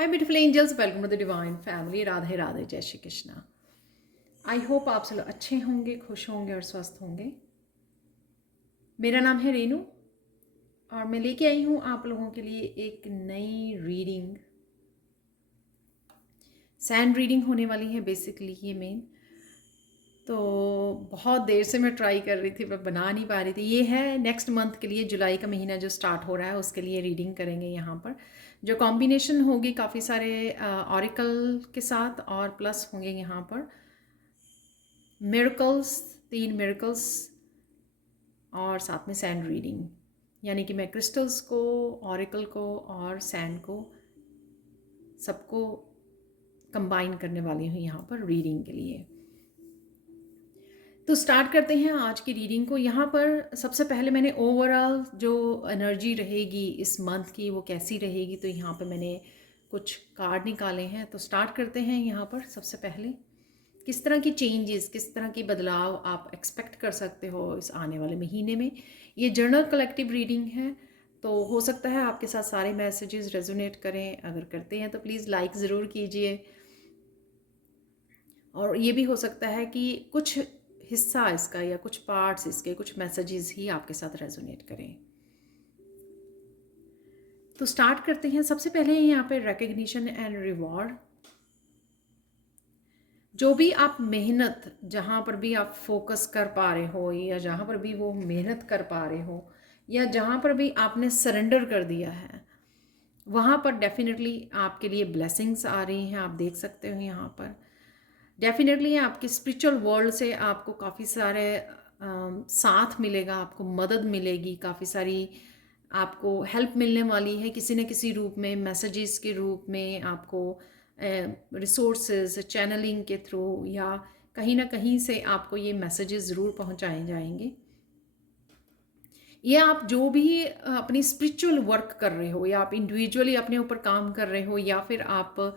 Hi beautiful angels, welcome to the divine family. Radhe Radhe, जय Shri Krishna. I hope आप सब अच्छे होंगे, खुश होंगे और स्वस्थ होंगे। मेरा नाम है रेनू और मैं लेके आई हूँ आप लोगों के लिए एक नई रीडिंग। सैंड रीडिंग होने वाली है बेसिकली ये मेन। तो बहुत देर से मैं ट्राई कर रही थी पर बना नहीं पा रही थी। ये है नेक्स्ट मंथ के लिए, जुलाई का महीना जो स्टार्ट हो रहा है उसके लिए रीडिंग करेंगे। यहाँ पर जो कॉम्बिनेशन होगी काफ़ी सारे ऑरिकल के साथ और प्लस होंगे यहाँ पर मिरेकल्स, 3 मिरेकल्स और साथ में सैंड रीडिंग। यानी कि मैं क्रिस्टल्स को, ऑरिकल को और सैंड को सबको कंबाइन करने वाली हूँ यहाँ पर रीडिंग के लिए। तो स्टार्ट करते हैं आज की रीडिंग को। यहाँ पर सबसे पहले मैंने ओवरऑल जो एनर्जी रहेगी इस मंथ की वो कैसी रहेगी, तो यहाँ पे मैंने कुछ कार्ड निकाले हैं। तो स्टार्ट करते हैं। यहाँ पर सबसे पहले किस तरह की चेंजेस, किस तरह की बदलाव आप एक्सपेक्ट कर सकते हो इस आने वाले महीने में। ये जर्नल कलेक्टिव रीडिंग है, तो हो सकता है आपके साथ सारे मैसेजेस रेजोनेट करें। अगर करते हैं तो प्लीज़ लाइक ज़रूर कीजिए। और ये भी हो सकता है कि कुछ हिस्सा इसका या कुछ पार्ट्स इसके, कुछ मैसेजेस ही आपके साथ रेजोनेट करें। तो स्टार्ट करते हैं। सबसे पहले यहाँ पे रिकग्निशन एंड रिवॉर्ड। जो भी आप मेहनत, जहाँ पर भी आप फोकस कर पा रहे हो या जहाँ पर भी वो मेहनत कर पा रहे हो या जहाँ पर भी आपने सरेंडर कर दिया है, वहाँ पर डेफिनेटली आपके लिए ब्लेसिंग्स आ रही हैं। आप देख सकते हो यहाँ पर डेफिनेटली आपकी स्पिरिचुअल वर्ल्ड से आपको काफ़ी सारे साथ मिलेगा, आपको मदद मिलेगी, काफ़ी सारी आपको हेल्प मिलने वाली है किसी न किसी रूप में, मैसेजेस के रूप में, आपको रिसोर्सेज चैनलिंग के थ्रू या कहीं ना कहीं से आपको ये मैसेजेस ज़रूर पहुंचाए जाएंगे। ये आप जो भी अपनी स्पिरिचुअल वर्क कर रहे हो या आप इंडिविजुअली अपने ऊपर काम कर रहे हो या फिर आप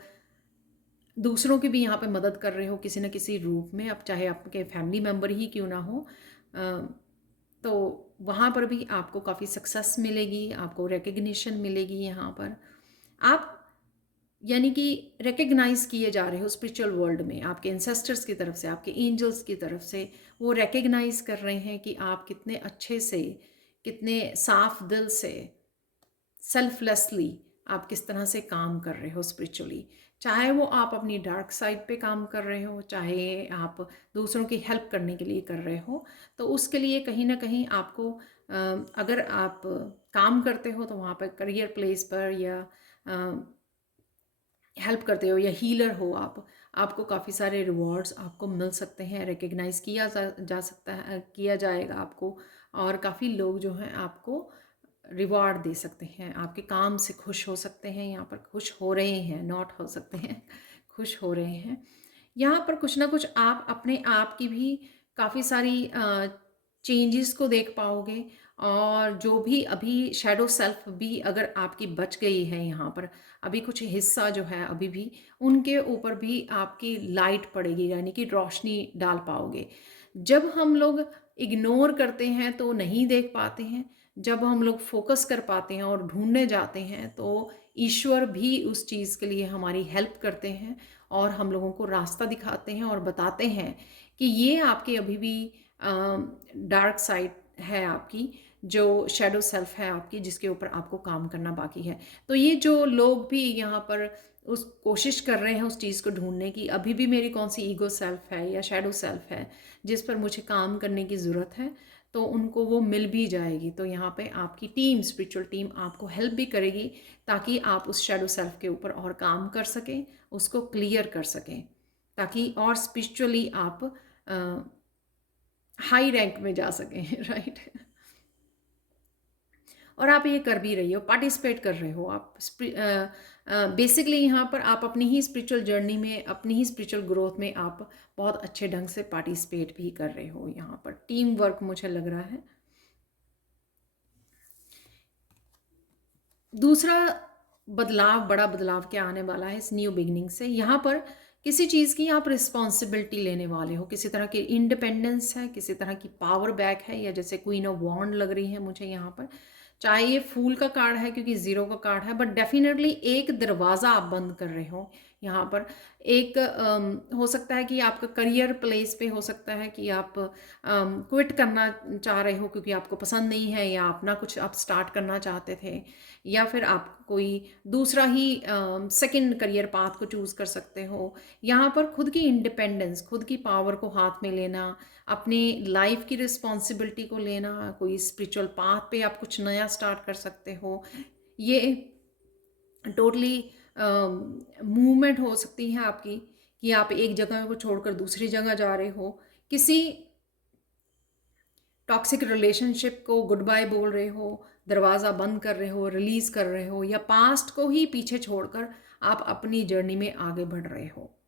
दूसरों की भी यहाँ पे मदद कर रहे हो किसी न किसी रूप में, अब चाहे आपके फैमिली मेम्बर ही क्यों ना हो, तो वहाँ पर भी आपको काफ़ी सक्सेस मिलेगी, आपको रिकग्निशन मिलेगी। यहाँ पर आप यानी कि रिकग्नाइज किए जा रहे हो स्पिरिचुअल वर्ल्ड में, आपके एंसेस्टर्स की तरफ से, आपके एंजल्स की तरफ से वो रिकग्नाइज कर रहे हैं कि आप कितने अच्छे से, कितने साफ दिल से, सेल्फलेसली आप किस तरह से काम कर रहे हो स्पिरिचुअली। चाहे वो आप अपनी डार्क साइड पे काम कर रहे हो, चाहे आप दूसरों की हेल्प करने के लिए कर रहे हो, तो उसके लिए कहीं ना कहीं आपको अगर आप काम करते हो तो वहाँ पर करियर प्लेस पर या हेल्प करते हो या हीलर हो आप, आपको काफ़ी सारे रिवॉर्ड्स आपको मिल सकते हैं, रिकग्नाइज किया जा सकता है, किया जाएगा आपको। और काफ़ी लोग जो हैं आपको रिवार्ड दे सकते हैं, आपके काम से खुश हो सकते हैं। यहाँ पर खुश हो रहे हैं, नॉट हो सकते हैं, खुश हो रहे हैं। यहाँ पर कुछ ना कुछ आप अपने आप की भी काफ़ी सारी चेंजेस को देख पाओगे। और जो भी अभी शैडो सेल्फ भी अगर आपकी बच गई है, यहाँ पर अभी कुछ हिस्सा जो है अभी भी, उनके ऊपर भी आपकी लाइट पड़ेगी, यानी कि रोशनी डाल पाओगे। जब हम लोग इग्नोर करते हैं तो नहीं देख पाते हैं, जब हम लोग फोकस कर पाते हैं और ढूंढने जाते हैं तो ईश्वर भी उस चीज़ के लिए हमारी हेल्प करते हैं और हम लोगों को रास्ता दिखाते हैं और बताते हैं कि ये आपके अभी भी डार्क साइड है आपकी, जो शैडो सेल्फ है आपकी, जिसके ऊपर आपको काम करना बाकी है। तो ये जो लोग भी यहाँ पर उस कोशिश कर रहे हैं उस चीज़ को ढूंढने की, अभी भी मेरी कौन सी ईगो सेल्फ है या शैडो सेल्फ है जिस पर मुझे काम करने की ज़रूरत है, तो उनको वो मिल भी जाएगी। तो यहाँ पे आपकी टीम, स्पिरिचुअल टीम आपको हेल्प भी करेगी ताकि आप उस शैडो सेल्फ के ऊपर और काम कर सकें, उसको क्लियर कर सकें, ताकि और स्पिरिचुअली आप हाई रैंक में जा सकें। राइट। और आप ये कर भी रही हो, पार्टिसिपेट कर रहे हो आप। बेसिकली यहाँ पर आप अपनी ही स्पिरिचुअल जर्नी में, अपनी ही स्पिरिचुअल ग्रोथ में आप बहुत अच्छे ढंग से पार्टिसिपेट भी कर रहे हो। यहाँ पर टीम वर्क मुझे लग रहा है। दूसरा बदलाव, बड़ा बदलाव क्या आने वाला है इस न्यू बिगनिंग से, यहाँ पर किसी चीज़ की आप रिस्पॉन्सिबिलिटी लेने वाले हो, किसी तरह की इंडिपेंडेंस है, किसी तरह की पावर बैक है, या जैसे क्वीन ऑफ वॉन्ड लग रही है मुझे यहाँ पर, चाहे ये फूल का कार्ड है क्योंकि ज़ीरो का कार्ड है, बट डेफिनेटली एक दरवाज़ा आप बंद कर रहे हो यहाँ पर। एक हो सकता है कि आपका करियर प्लेस पे हो सकता है कि आप क्विट करना चाह रहे हो क्योंकि आपको पसंद नहीं है, या अपना कुछ आप स्टार्ट करना चाहते थे, या फिर आप कोई दूसरा ही सेकंड करियर पाथ को चूज़ कर सकते हो। यहाँ पर खुद की इंडिपेंडेंस, खुद की पावर को हाथ में लेना, अपनी लाइफ की रिस्पॉन्सिबिलिटी को लेना, कोई स्पिरिचुअल पाथ पे आप कुछ नया स्टार्ट कर सकते हो। ये टोटली मूवमेंट हो सकती है आपकी कि आप एक जगह को छोड़कर दूसरी जगह जा रहे हो, किसी टॉक्सिक रिलेशनशिप को गुड बाय बोल रहे हो, दरवाज़ा बंद कर रहे हो, रिलीज़ कर रहे हो, या पास्ट को ही पीछे छोड़कर आप अपनी जर्नी में आगे बढ़ रहे हो।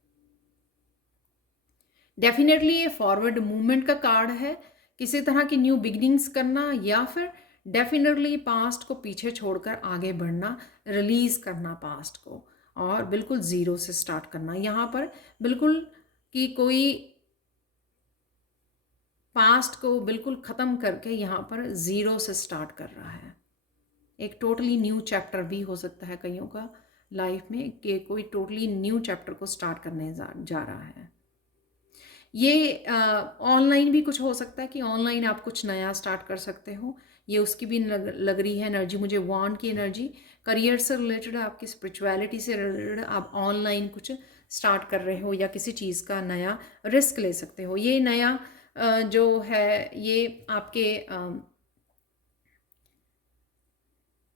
डेफिनेटली ये फॉरवर्ड मूवमेंट का कार्ड है, किसी तरह की न्यू बिगिनिंग्स करना, या फिर डेफिनेटली पास्ट को पीछे छोड़कर आगे बढ़ना, रिलीज़ करना पास्ट को, और बिल्कुल ज़ीरो से स्टार्ट करना। यहाँ पर बिल्कुल कि कोई पास्ट को बिल्कुल ख़त्म करके यहाँ पर ज़ीरो से स्टार्ट कर रहा है। एक टोटली न्यू चैप्टर भी हो सकता है कईयों का लाइफ में, कि कोई टोटली न्यू चैप्टर को स्टार्ट करने जा रहा है। ये ऑनलाइन भी कुछ हो सकता है कि ऑनलाइन आप कुछ नया स्टार्ट कर सकते हो, ये उसकी भी लग रही है एनर्जी मुझे, वांड की एनर्जी। करियर से रिलेटेड, आपकी स्पिरिचुअलिटी से रिलेटेड आप ऑनलाइन कुछ स्टार्ट कर रहे हो, या किसी चीज़ का नया रिस्क ले सकते हो। ये नया जो है ये आपके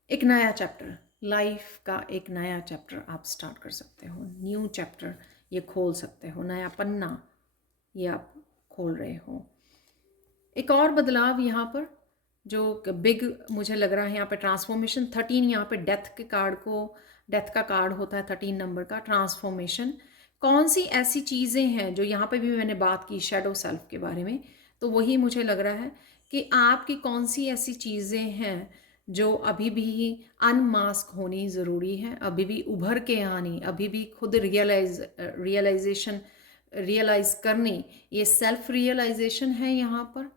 एक नया चैप्टर, लाइफ का एक नया चैप्टर आप स्टार्ट कर सकते हो, न्यू चैप्टर ये खोल सकते हो, नया पन्ना ये आप खोल रहे हो। एक और बदलाव यहाँ पर जो बिग मुझे लग रहा है, यहाँ पे ट्रांसफॉर्मेशन 13, यहाँ पे डेथ का कार्ड होता है 13 नंबर का, ट्रांसफॉर्मेशन। कौन सी ऐसी चीज़ें हैं जो यहाँ पे भी मैंने बात की शैडो सेल्फ के बारे में, तो वही मुझे लग रहा है कि आपकी कौन सी ऐसी चीज़ें हैं जो अभी भी अनमास्क होनी ज़रूरी है, अभी भी उभर के आनी, अभी भी खुद रियलाइज़ करनी। ये सेल्फ रियलाइजेशन है यहाँ पर,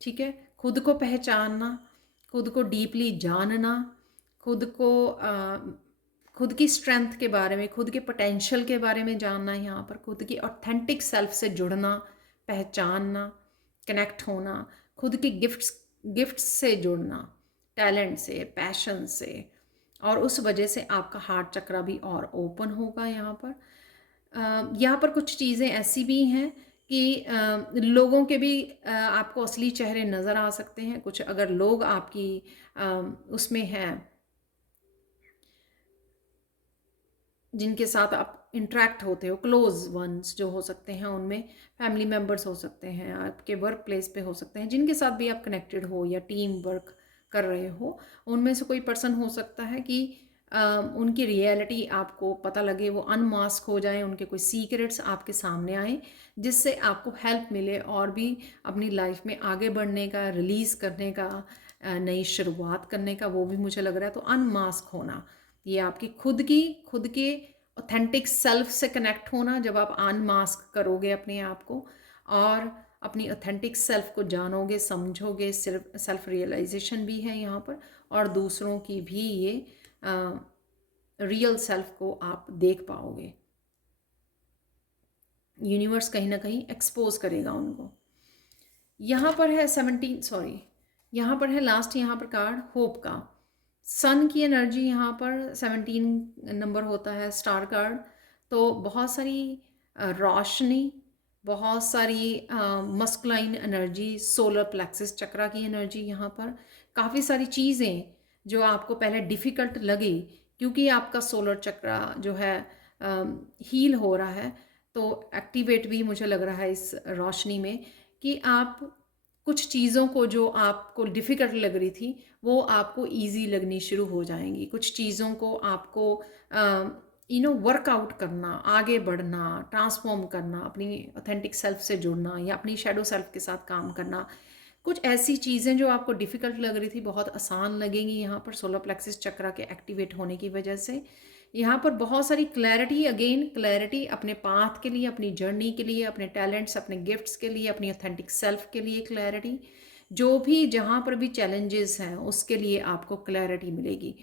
ठीक है। खुद को पहचानना, खुद को डीपली जानना, खुद की स्ट्रेंथ के बारे में, खुद के पोटेंशियल के बारे में जानना, यहाँ पर खुद की ऑथेंटिक सेल्फ से जुड़ना, पहचानना, कनेक्ट होना, खुद के गिफ्ट्स से जुड़ना, टैलेंट से, पैशन से, और उस वजह से आपका हार्ट चक्र भी और ओपन होगा। यहाँ पर कुछ चीज़ें ऐसी भी हैं कि लोगों के भी आपको असली चेहरे नज़र आ सकते हैं। कुछ अगर लोग आपकी उसमें हैं जिनके साथ आप इंटरेक्ट होते हो, क्लोज वंस जो हो सकते हैं, उनमें फैमिली मेम्बर्स हो सकते हैं, आपके वर्क प्लेस पे हो सकते हैं, जिनके साथ भी आप कनेक्टेड हो या टीम वर्क कर रहे हो, उनमें से कोई पर्सन हो सकता है कि उनकी रियलिटी आपको पता लगे, वो अनमास्क हो जाए, उनके कोई सीक्रेट्स आपके सामने आए, जिससे आपको हेल्प मिले और भी अपनी लाइफ में आगे बढ़ने का, रिलीज़ करने का, नई शुरुआत करने का, वो भी मुझे लग रहा है। तो अनमास्क होना, ये आपकी खुद के ऑथेंटिक सेल्फ से कनेक्ट होना, जब आप अनमास्क करोगे अपने आप को और अपनी ऑथेंटिक सेल्फ को जानोगे, समझोगे, सिर्फ सेल्फ रियलाइजेशन भी है यहाँ पर, और दूसरों की भी ये रियल सेल्फ को आप देख पाओगे। यूनिवर्स कहीं ना कहीं एक्सपोज करेगा उनको। यहाँ पर है 17, सॉरी, यहाँ पर है लास्ट, यहाँ पर कार्ड होप का, सन की एनर्जी यहाँ पर 17 नंबर होता है, स्टार कार्ड। तो बहुत सारी रोशनी, बहुत सारी मस्कुलाइन एनर्जी, सोलर प्लेक्सिस चक्रा की एनर्जी, यहाँ पर काफ़ी सारी चीज़ें जो आपको पहले डिफ़िकल्ट लगी क्योंकि आपका सोलर चक्रा जो है हील हो रहा है, तो एक्टिवेट भी मुझे लग रहा है इस रोशनी में कि आप कुछ चीज़ों को जो आपको डिफ़िकल्ट लग रही थी वो आपको इजी लगनी शुरू हो जाएंगी। कुछ चीज़ों को आपको वर्कआउट करना, आगे बढ़ना, ट्रांसफॉर्म करना, अपनी ऑथेंटिक सेल्फ से जुड़ना या अपनी शैडो सेल्फ के साथ काम करना, कुछ ऐसी चीज़ें जो आपको डिफ़िकल्ट लग रही थी बहुत आसान लगेंगी यहाँ पर सोलर प्लेक्सिस चक्रा के एक्टिवेट होने की वजह से। यहाँ पर बहुत सारी क्लैरिटी, अगेन क्लैरिटी अपने पाथ के लिए, अपनी जर्नी के लिए, अपने टैलेंट्स, अपने गिफ्ट्स के लिए, अपनी ऑथेंटिक सेल्फ के लिए क्लैरिटी। जो भी जहाँ पर भी चैलेंजेस हैं उसके लिए आपको क्लैरिटी मिलेगी।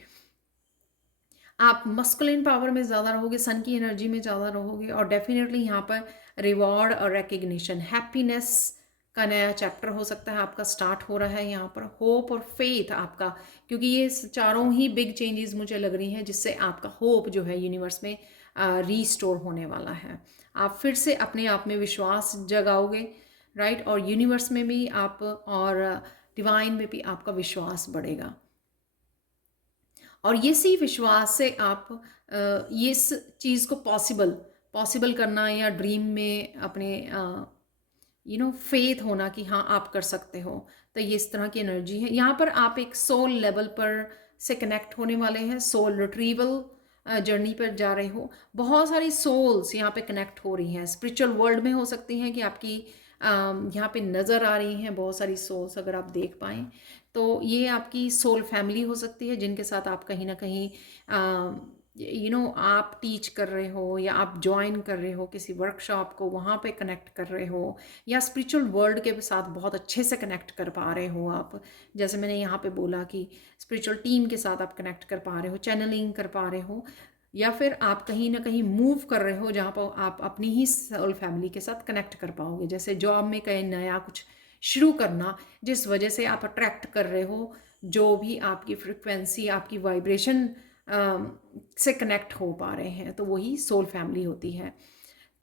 आप मस्कुलिन पावर में ज़्यादा रहोगे, सन की एनर्जी में ज़्यादा रहोगे, और डेफिनेटली यहाँ पर रिवॉर्ड और रिकग्निशन, हैप्पीनेस का नया चैप्टर हो सकता है आपका स्टार्ट हो रहा है यहाँ पर। होप और फेथ आपका, क्योंकि ये चारों ही बिग चेंजेस मुझे लग रही हैं जिससे आपका होप जो है यूनिवर्स में रीस्टोर होने वाला है। आप फिर से अपने आप में विश्वास जगाओगे, राइट, और यूनिवर्स में भी आप, और डिवाइन में भी आपका विश्वास बढ़ेगा। और इसी विश्वास से आप ये इस चीज़ को पॉसिबल करना, या ड्रीम में अपने फेथ होना कि हाँ आप कर सकते हो। तो ये इस तरह की एनर्जी है यहाँ पर। आप एक सोल लेवल पर से कनेक्ट होने वाले हैं, सोल रिट्रीवल जर्नी पर जा रहे हो। बहुत सारी सोल्स यहाँ पे कनेक्ट हो रही हैं, स्पिरिचुअल वर्ल्ड में हो सकती हैं कि आपकी यहाँ पे नज़र आ रही हैं बहुत सारी सोल्स, अगर आप देख पाएँ तो ये आपकी सोल फैमिली हो सकती है जिनके साथ आप कहीं ना कहीं आप टीच कर रहे हो, या आप ज्वाइन कर रहे हो किसी वर्कशॉप को, वहाँ पे कनेक्ट कर रहे हो, या स्पिरिचुअल वर्ल्ड के साथ बहुत अच्छे से कनेक्ट कर पा रहे हो आप। जैसे मैंने यहाँ पे बोला कि स्पिरिचुअल टीम के साथ आप कनेक्ट कर पा रहे हो, चैनलिंग कर पा रहे हो, या फिर आप कहीं ना कहीं मूव कर रहे हो जहाँ पर आप अपनी ही सोल फैमिली के साथ कनेक्ट कर पाओगे। जैसे जॉब में कहीं नया कुछ शुरू करना, जिस वजह से आप अट्रैक्ट कर रहे हो जो भी आपकी फ्रिक्वेंसी, आपकी वाइब्रेशन से कनेक्ट हो पा रहे हैं, तो वही सोल फैमिली होती है।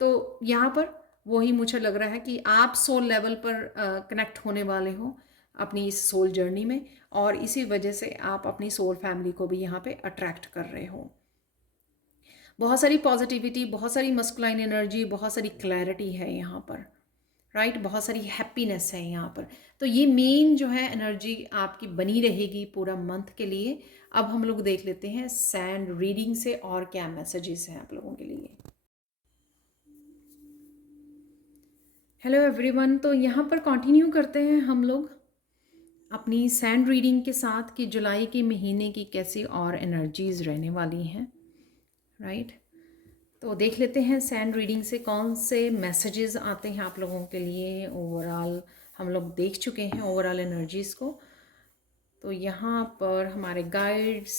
तो यहाँ पर वही मुझे लग रहा है कि आप सोल लेवल पर कनेक्ट होने वाले हो अपनी इस सोल जर्नी में, और इसी वजह से आप अपनी सोल फैमिली को भी यहाँ पे अट्रैक्ट कर रहे हो। बहुत सारी पॉजिटिविटी, बहुत सारी मस्कुलाइन एनर्जी, बहुत सारी क्लैरिटी है यहाँ पर, राइट, बहुत सारी हैप्पीनेस है यहाँ पर। तो ये मेन जो है एनर्जी आपकी बनी रहेगी पूरा मंथ के लिए। अब हम लोग देख लेते हैं सैंड रीडिंग से और क्या मैसेजेस हैं आप लोगों के लिए। हेलो एवरीवन, तो यहाँ पर कंटिन्यू करते हैं हम लोग अपनी सैंड रीडिंग के साथ कि जुलाई के महीने की कैसी और एनर्जीज रहने वाली हैं, राइट। तो देख लेते हैं सैंड रीडिंग से कौन से मैसेजेस आते हैं आप लोगों के लिए। ओवरऑल हम लोग देख चुके हैं ओवरऑल एनर्जीज़ को। तो यहाँ पर हमारे गाइड्स,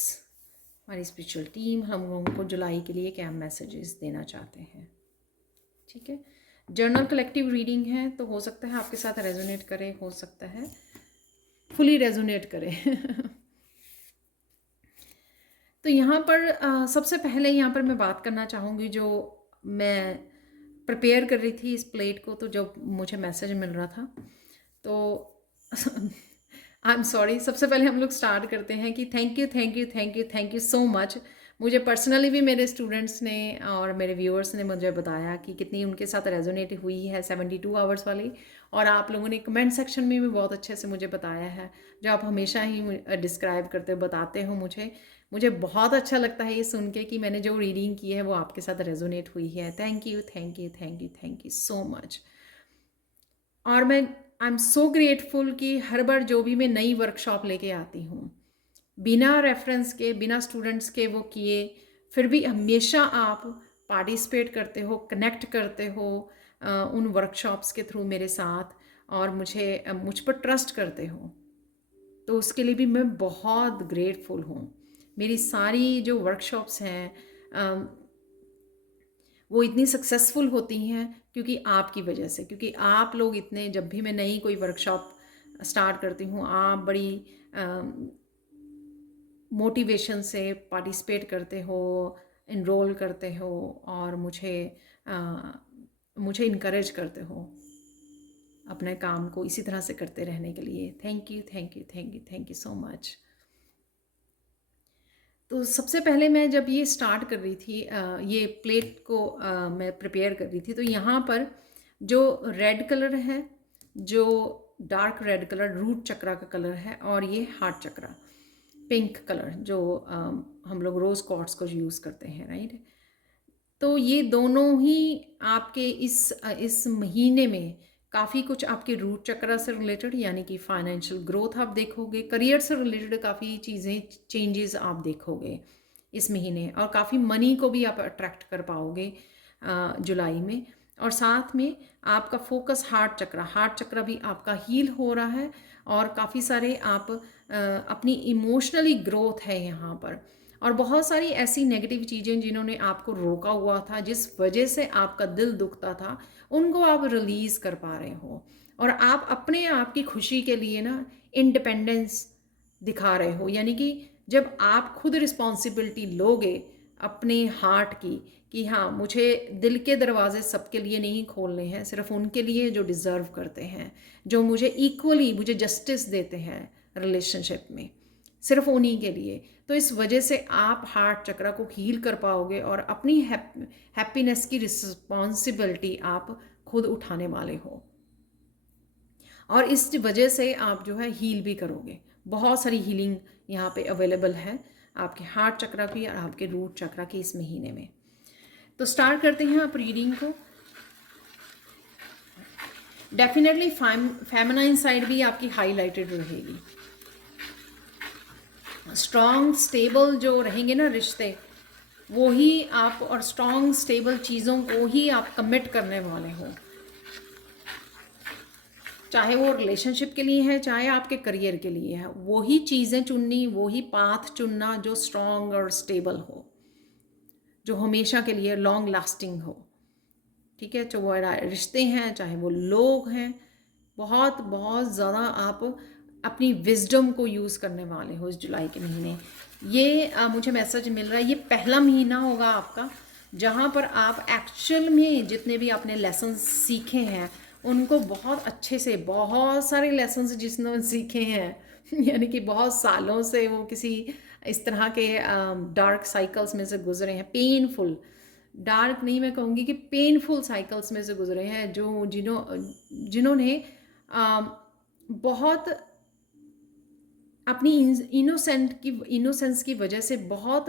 हमारी स्पिरिचुअल टीम हम लोगों को जुलाई के लिए क्या मैसेजेस देना चाहते हैं, ठीक है। जर्नल कलेक्टिव रीडिंग है, तो हो सकता है आपके साथ रेजोनेट करे, हो सकता है फुली रेजोनेट करे। तो यहाँ पर सबसे पहले यहाँ पर मैं बात करना चाहूँगी, जो मैं प्रिपेयर कर रही थी इस प्लेट को, तो जब मुझे मैसेज मिल रहा था तो आई एम सॉरी। सबसे पहले हम लोग स्टार्ट करते हैं कि thank you thank you thank you thank you so much. मुझे पर्सनली भी मेरे स्टूडेंट्स ने और मेरे व्यूअर्स ने मुझे बताया कि कितनी उनके साथ रेजोनेट हुई है 72 आवर्स वाली, और आप लोगों ने कमेंट सेक्शन में भी बहुत अच्छे से मुझे बताया है, जो आप हमेशा ही डिस्क्राइब करते हो, बताते हो मुझे बहुत अच्छा लगता है ये सुन के कि मैंने जो रीडिंग की है वो आपके साथ रेजोनेट हुई है। Thank you thank you thank you thank you so much. और मैं आई एम सो ग्रेटफुल कि हर बार जो भी मैं नई वर्कशॉप लेके आती हूँ, बिना रेफरेंस के, बिना स्टूडेंट्स के वो किए, फिर भी हमेशा आप पार्टिसिपेट करते हो, कनेक्ट करते हो उन वर्कशॉप्स के थ्रू मेरे साथ, और मुझ पर ट्रस्ट करते हो, तो उसके लिए भी मैं बहुत ग्रेटफुल हूँ। मेरी सारी जो वर्कशॉप्स हैं वो इतनी सक्सेसफुल होती हैं क्योंकि आपकी वजह से, क्योंकि आप लोग इतने, जब भी मैं नई कोई वर्कशॉप स्टार्ट करती हूँ आप बड़ी मोटिवेशन से पार्टिसिपेट करते हो, इनरोल करते हो, और मुझे इनकरेज करते हो अपने काम को इसी तरह से करते रहने के लिए। Thank you thank you thank you thank you so much. तो सबसे पहले मैं जब ये स्टार्ट कर रही थी, ये प्लेट को मैं प्रिपेयर कर रही थी, तो यहाँ पर जो रेड कलर है, जो डार्क रेड कलर रूट चक्रा का कलर है, और ये हार्ट चक्रा पिंक कलर जो हम लोग रोज़ क्वार्ट्स को यूज़ करते हैं, राइट। तो ये दोनों ही आपके इस महीने में काफ़ी कुछ आपके रूट चक्रा से रिलेटेड, यानी कि फाइनेंशियल ग्रोथ आप देखोगे, करियर से रिलेटेड काफ़ी चीज़ें, चेंजेस आप देखोगे इस महीने, और काफ़ी मनी को भी आप अट्रैक्ट कर पाओगे जुलाई में। और साथ में आपका फोकस हार्ट चक्रा भी आपका हील हो रहा है, और काफ़ी सारे आप अपनी इमोशनली ग्रोथ है यहाँ पर, और बहुत सारी ऐसी नेगेटिव चीज़ें जिन्होंने आपको रोका हुआ था, जिस वजह से आपका दिल दुखता था, उनको आप रिलीज़ कर पा रहे हो। और आप अपने आप की खुशी के लिए ना इंडिपेंडेंस दिखा रहे हो, यानी कि जब आप खुद रिस्पॉन्सिबिलिटी लोगे अपने हार्ट की, कि हाँ मुझे दिल के दरवाजे सबके लिए नहीं खोलने हैं, सिर्फ उनके लिए जो डिज़र्व करते हैं, जो मुझे इक्वली मुझे जस्टिस देते हैं रिलेशनशिप में, सिर्फ उन्हीं के लिए। तो इस वजह से आप हार्ट चक्रा को हील कर पाओगे और अपनी हैप्पीनेस की रिस्पॉन्सिबिलिटी आप खुद उठाने वाले हो, और इस वजह से आप जो है हील भी करोगे। बहुत सारी हीलिंग यहाँ पे अवेलेबल है आपके हार्ट चक्रा की और आपके रूट चक्रा की इस महीने में। तो स्टार्ट करते हैं आप रीडिंग को। डेफिनेटली फेमिनाइन साइड भी आपकी हाईलाइटेड रहेगी। स्ट्रॉन्ग स्टेबल जो रहेंगे ना रिश्ते, वो ही आप, और स्ट्रॉन्ग स्टेबल चीज़ों को ही आप कमिट करने वाले हो, चाहे वो रिलेशनशिप के लिए है, चाहे आपके करियर के लिए है। वही चीज़ें चुननी, वही पाथ चुनना जो स्ट्रॉन्ग और स्टेबल हो, जो हमेशा के लिए लॉन्ग लास्टिंग हो। ठीक है, जो वो रिश्ते हैं, चाहे वो लोग हैं, बहुत बहुत ज़्यादा आप अपनी विजडम को यूज़ करने वाले हो इस जुलाई के महीने। ये मुझे मैसेज मिल रहा है, ये पहला महीना होगा आपका जहाँ पर आप एक्चुअल में जितने भी आपने लेसन सीखे हैं उनको बहुत अच्छे से, बहुत सारे लेसन्स जिसने सीखे हैं यानी कि बहुत सालों से वो किसी इस तरह के डार्क साइकिल्स में से गुजरे हैं, पेनफुल, डार्क नहीं मैं कहूँगी कि पेनफुल साइकिल्स में से गुजरे हैं, जो जिन्होंने बहुत अपनी इनोसेंस की वजह से बहुत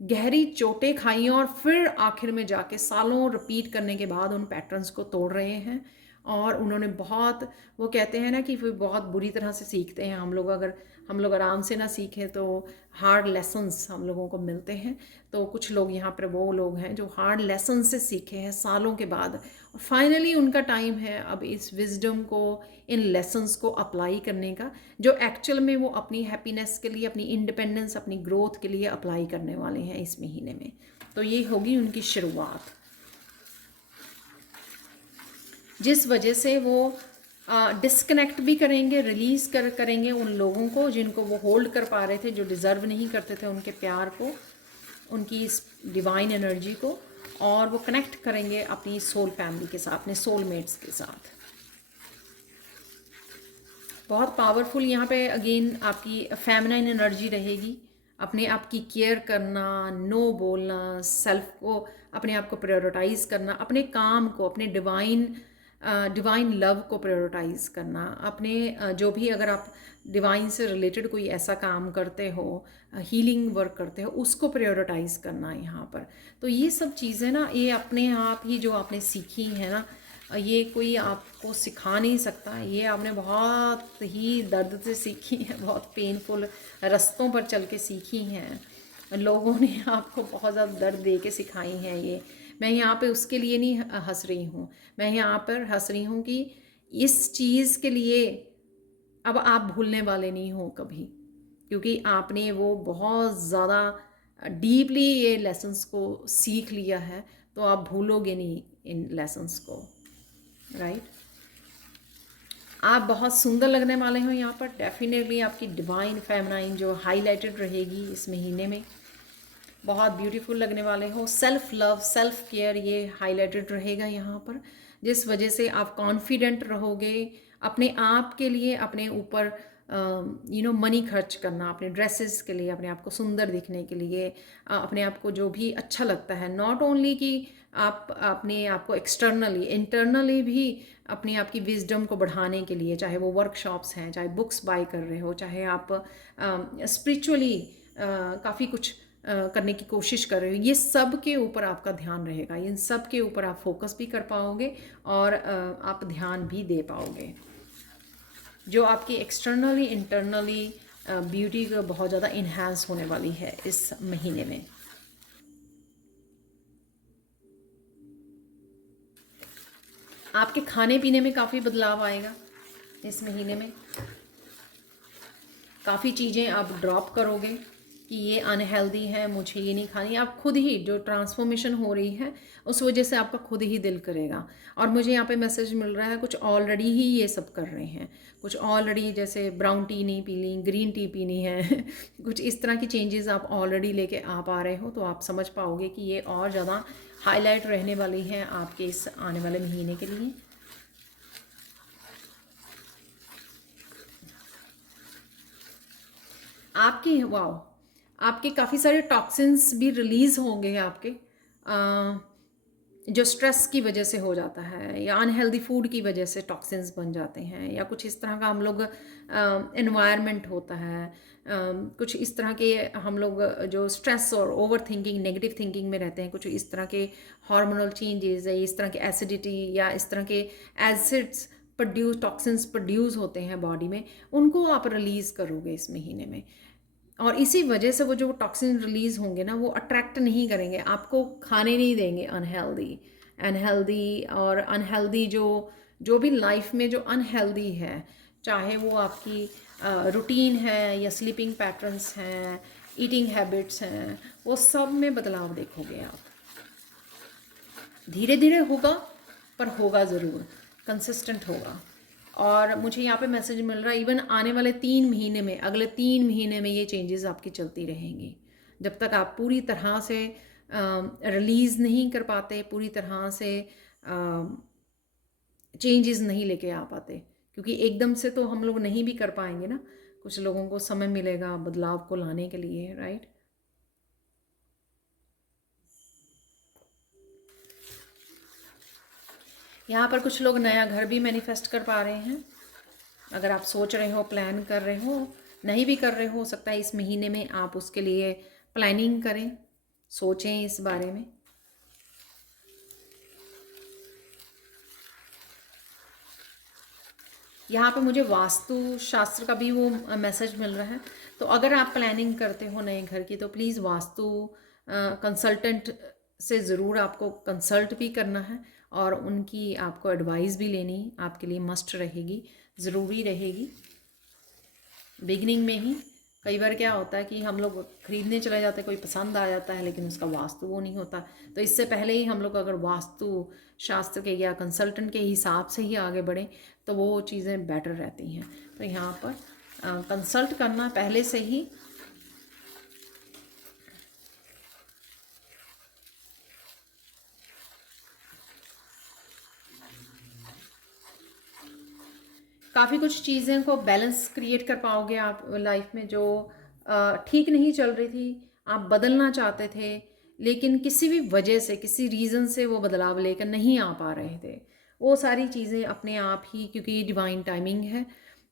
गहरी चोटें खाई और फिर आखिर में जाके सालों रिपीट करने के बाद उन पैटर्न्स को तोड़ रहे हैं। और उन्होंने बहुत, वो कहते हैं ना कि फिर बहुत बुरी तरह से सीखते हैं हम लोग, अगर हम लोग आराम से ना सीखें तो हार्ड लेसन्स हम लोगों को मिलते हैं। तो कुछ लोग यहाँ पर वो लोग हैं जो हार्ड लेसन से सीखे हैं सालों के बाद, और फाइनली उनका टाइम है अब इस विजडम को, इन लेसन्स को अप्लाई करने का, जो एक्चुअल में वो अपनी हैप्पीनेस के लिए, अपनी इंडिपेंडेंस, अपनी ग्रोथ के लिए अप्लाई करने वाले हैं इस महीने में। तो ये होगी उनकी शुरुआत, जिस वजह से वो डिस्कनेक्ट भी करेंगे, रिलीज़ करेंगे उन लोगों को जिनको वो होल्ड कर पा रहे थे, जो डिज़र्व नहीं करते थे उनके प्यार को, उनकी इस डिवाइन एनर्जी को, और वो कनेक्ट करेंगे अपनी सोल फैमिली के साथ, अपने सोलमेट्स के साथ। बहुत पावरफुल यहाँ पे अगेन आपकी फेमिनाइन एनर्जी रहेगी। अपने आप की केयर करना, नो बोलना, सेल्फ को, अपने आप को प्रायोरिटाइज करना, अपने काम को, अपने डिवाइन लव को प्रायोरिटाइज करना, अपने जो भी, अगर आप डिवाइन से रिलेटेड कोई ऐसा काम करते हो, हीलिंग वर्क करते हो, उसको प्रायोरिटाइज करना यहाँ पर। तो ये सब चीज़ें ना, ये अपने आप ही जो आपने सीखी है ना, ये कोई आपको सिखा नहीं सकता, ये आपने बहुत ही दर्द से सीखी है, बहुत पेनफुल रास्तों पर चल के सीखी हैं, लोगों ने आपको बहुत ज़्यादा दर्द दे के सिखाई हैं ये। मैं यहाँ पे उसके लिए नहीं हंस रही हूँ, मैं यहाँ पर हंस रही हूँ कि इस चीज़ के लिए अब आप भूलने वाले नहीं हो कभी, क्योंकि आपने वो बहुत ज़्यादा डीपली ये लेसन्स को सीख लिया है, तो आप भूलोगे नहीं इन लेसन्स को, राइट। आप बहुत सुंदर लगने वाले हो यहाँ पर। डेफिनेटली आपकी डिवाइन फेमिनाइन जो हाईलाइटेड रहेगी इस महीने में, बहुत ब्यूटीफुल लगने वाले हो। सेल्फ लव, सेल्फ केयर ये हाईलाइटेड रहेगा यहाँ पर, जिस वजह से आप कॉन्फिडेंट रहोगे अपने आप के लिए, अपने ऊपर मनी खर्च करना, अपने ड्रेसेस के लिए, अपने आप को सुंदर दिखने के लिए, अपने आप को जो भी अच्छा लगता है, नॉट ओनली कि आप अपने आप को एक्सटर्नली, इंटरनली भी अपने आप की विजडम को बढ़ाने के लिए, चाहे वो वर्कशॉप्स हैं, चाहे बुक्स बाय कर रहे हो, चाहे आप स्पिरिचुअली काफ़ी कुछ करने की कोशिश कर रहे हो, ये सब के ऊपर आपका ध्यान रहेगा, इन सब के ऊपर आप फोकस भी कर पाओगे और आप ध्यान भी दे पाओगे, जो आपकी एक्सटर्नली इंटरनली ब्यूटी का बहुत ज़्यादा इन्हांस होने वाली है इस महीने में। आपके खाने पीने में काफ़ी बदलाव आएगा इस महीने में। काफ़ी चीज़ें आप ड्रॉप करोगे कि ये अनहेल्दी है, मुझे ये नहीं खानी। आप खुद ही जो ट्रांसफॉर्मेशन हो रही है उस वजह से आपका खुद ही दिल करेगा। और मुझे यहाँ पे मैसेज मिल रहा है कुछ ऑलरेडी ही ये सब कर रहे हैं, कुछ ऑलरेडी जैसे ब्राउन टी नहीं पीनी, ग्रीन टी पीनी है कुछ इस तरह की चेंजेस आप ऑलरेडी लेके आ पा रहे हो, तो आप समझ पाओगे कि ये और ज़्यादा हाईलाइट रहने वाली है आपके इस आने वाले महीने के लिए। आपके वाओ, आपके काफ़ी सारे टॉक्सिन्स भी रिलीज़ होंगे आपके, जो स्ट्रेस की वजह से हो जाता है या अनहेल्दी फूड की वजह से टॉक्सिन्स बन जाते हैं, या कुछ इस तरह का हम लोग एनवायरनमेंट होता है, कुछ इस तरह के हम लोग जो स्ट्रेस और ओवर थिंकिंग नेगेटिव थिंकिंग में रहते हैं, कुछ इस तरह के हार्मोनल चेंजेस या इस तरह के एसिडिटी या इस तरह के एसिड्स प्रोड्यूस टॉक्सिन्स प्रोड्यूस होते हैं बॉडी में, उनको आप रिलीज़ करोगे इस महीने में। और इसी वजह से वो जो टॉक्सिन रिलीज होंगे ना, वो अट्रैक्ट नहीं करेंगे, आपको खाने नहीं देंगे अनहेल्दी अनहेल्दी और अनहेल्दी जो भी लाइफ में जो अनहेल्दी है, चाहे वो आपकी रूटीन है या स्लीपिंग पैटर्न्स हैं, ईटिंग हैबिट्स हैं, वो सब में बदलाव देखोगे आप। धीरे धीरे होगा पर होगा ज़रूर, कंसिस्टेंट होगा। और मुझे यहाँ पे मैसेज मिल रहा है इवन आने वाले 3 महीने में, अगले 3 महीने में ये चेंजेस आपकी चलती रहेंगी, जब तक आप पूरी तरह से रिलीज़ नहीं कर पाते, पूरी तरह से चेंजेस नहीं लेके आ पाते, क्योंकि एकदम से तो हम लोग नहीं भी कर पाएंगे ना, कुछ लोगों को समय मिलेगा बदलाव को लाने के लिए, राइट। यहाँ पर कुछ लोग नया घर भी मैनिफेस्ट कर पा रहे हैं। अगर आप सोच रहे हो, प्लान कर रहे हो, नहीं भी कर रहे हो सकता है इस महीने में आप उसके लिए प्लानिंग करें, सोचें इस बारे में। यहाँ पे मुझे वास्तु शास्त्र का भी वो मैसेज मिल रहा है, तो अगर आप प्लानिंग करते हो नए घर की तो प्लीज़ वास्तु कंसल्टेंट से ज़रूर आपको कंसल्ट भी करना है, और उनकी आपको एडवाइस भी लेनी आपके लिए मस्ट रहेगी, ज़रूरी रहेगी। बिगनिंग में ही कई बार क्या होता है कि हम लोग खरीदने चले जाते हैं, कोई पसंद आ जाता है लेकिन उसका वास्तु वो नहीं होता, तो इससे पहले ही हम लोग अगर वास्तु शास्त्र के या कंसल्टेंट के हिसाब से ही आगे बढ़ें तो वो चीज़ें बेटर रहती हैं। तो यहाँ पर कंसल्ट करना पहले से ही। काफ़ी कुछ चीज़ें को बैलेंस क्रिएट कर पाओगे आप लाइफ में, जो ठीक नहीं चल रही थी, आप बदलना चाहते थे लेकिन किसी भी वजह से, किसी रीज़न से वो बदलाव लेकर नहीं आ पा रहे थे, वो सारी चीज़ें अपने आप ही, क्योंकि ये डिवाइन टाइमिंग है,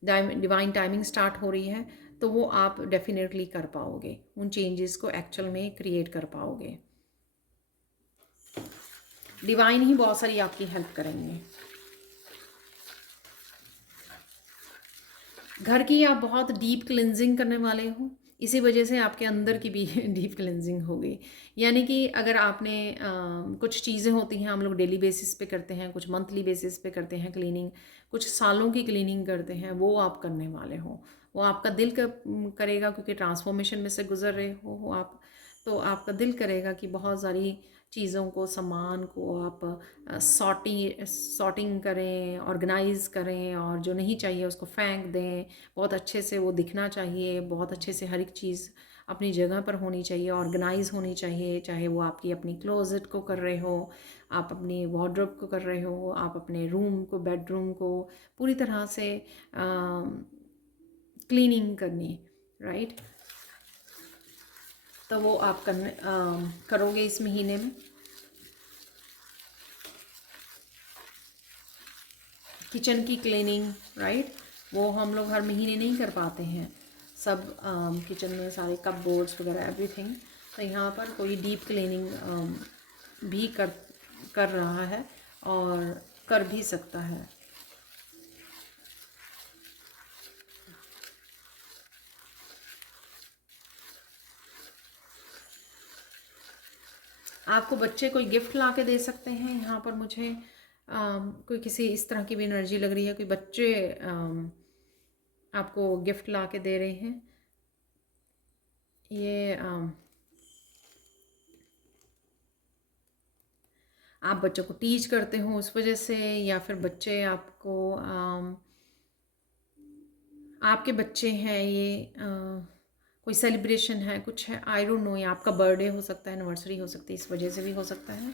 डिवाइन टाइमिंग स्टार्ट हो रही है, तो वो आप डेफिनेटली कर पाओगे, उन चेंजेस को एक्चुअल में क्रिएट कर पाओगे। डिवाइन ही बहुत सारी आपकी हेल्प करेंगे। घर की आप बहुत डीप क्लिनजिंग करने वाले हो, इसी वजह से आपके अंदर की भी डीप क्लिनजिंग होगी। यानी कि अगर आपने कुछ चीज़ें होती हैं हम लोग डेली बेसिस पे करते हैं, कुछ मंथली बेसिस पे करते हैं क्लीनिंग, कुछ सालों की क्लीनिंग करते हैं, वो आप करने वाले हो, वो आपका दिल करेगा, क्योंकि ट्रांसफॉर्मेशन में से गुजर रहे हो आप, तो आपका दिल करेगा कि बहुत सारी चीज़ों को, सामान को आप सॉर्टिंग करें, ऑर्गेनाइज करें, और जो नहीं चाहिए उसको फेंक दें। बहुत अच्छे से वो दिखना चाहिए, बहुत अच्छे से हर एक चीज़ अपनी जगह पर होनी चाहिए, ऑर्गेनाइज होनी चाहिए, चाहे वो आपकी अपनी क्लोजेट को कर रहे हो, आप अपनी वार्डरोब को कर रहे हो, आप अपने रूम को, बेडरूम को पूरी तरह से क्लीनिंग करनी, राइट। तो वो आप करोगे इस महीने में। किचन की क्लीनिंग, राइट, वो हम लोग हर महीने नहीं कर पाते हैं सब, किचन में सारे कप बोर्ड्स वगैरह एवरीथिंग, तो यहाँ पर कोई डीप क्लीनिंग भी कर रहा है और कर भी सकता है। आपको बच्चे कोई गिफ्ट ला के दे सकते हैं, यहाँ पर मुझे कोई किसी इस तरह की भी एनर्जी लग रही है, कोई बच्चे आपको गिफ्ट ला के दे रहे हैं। ये आप बच्चों को टीच करते हो उस वजह से, या फिर बच्चे आपको आपके बच्चे हैं ये कोई सेलिब्रेशन है, कुछ है, आई डोंट नो, या आपका बर्थडे हो सकता है, एनिवर्सरी हो सकती है, इस वजह से भी हो सकता है।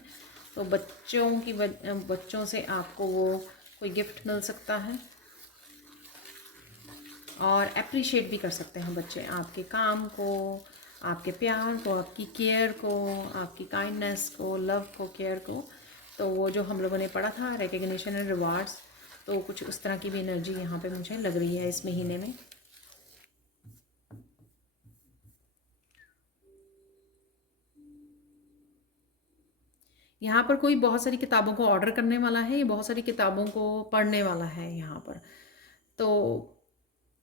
तो बच्चों से आपको वो कोई गिफ्ट मिल सकता है, और अप्रिशिएट भी कर सकते हैं बच्चे आपके काम को, आपके प्यार को, आपकी केयर को, आपकी काइंडनेस को, लव को, केयर को। तो वो जो हम लोगों ने पढ़ा था रिकग्निशन एंड रिवार्ड्स, तो कुछ उस तरह की भी एनर्जी यहाँ पे मुझे लग रही है इस महीने में। यहाँ पर कोई बहुत सारी किताबों को ऑर्डर करने वाला है, ये बहुत सारी किताबों को पढ़ने वाला है यहाँ पर। तो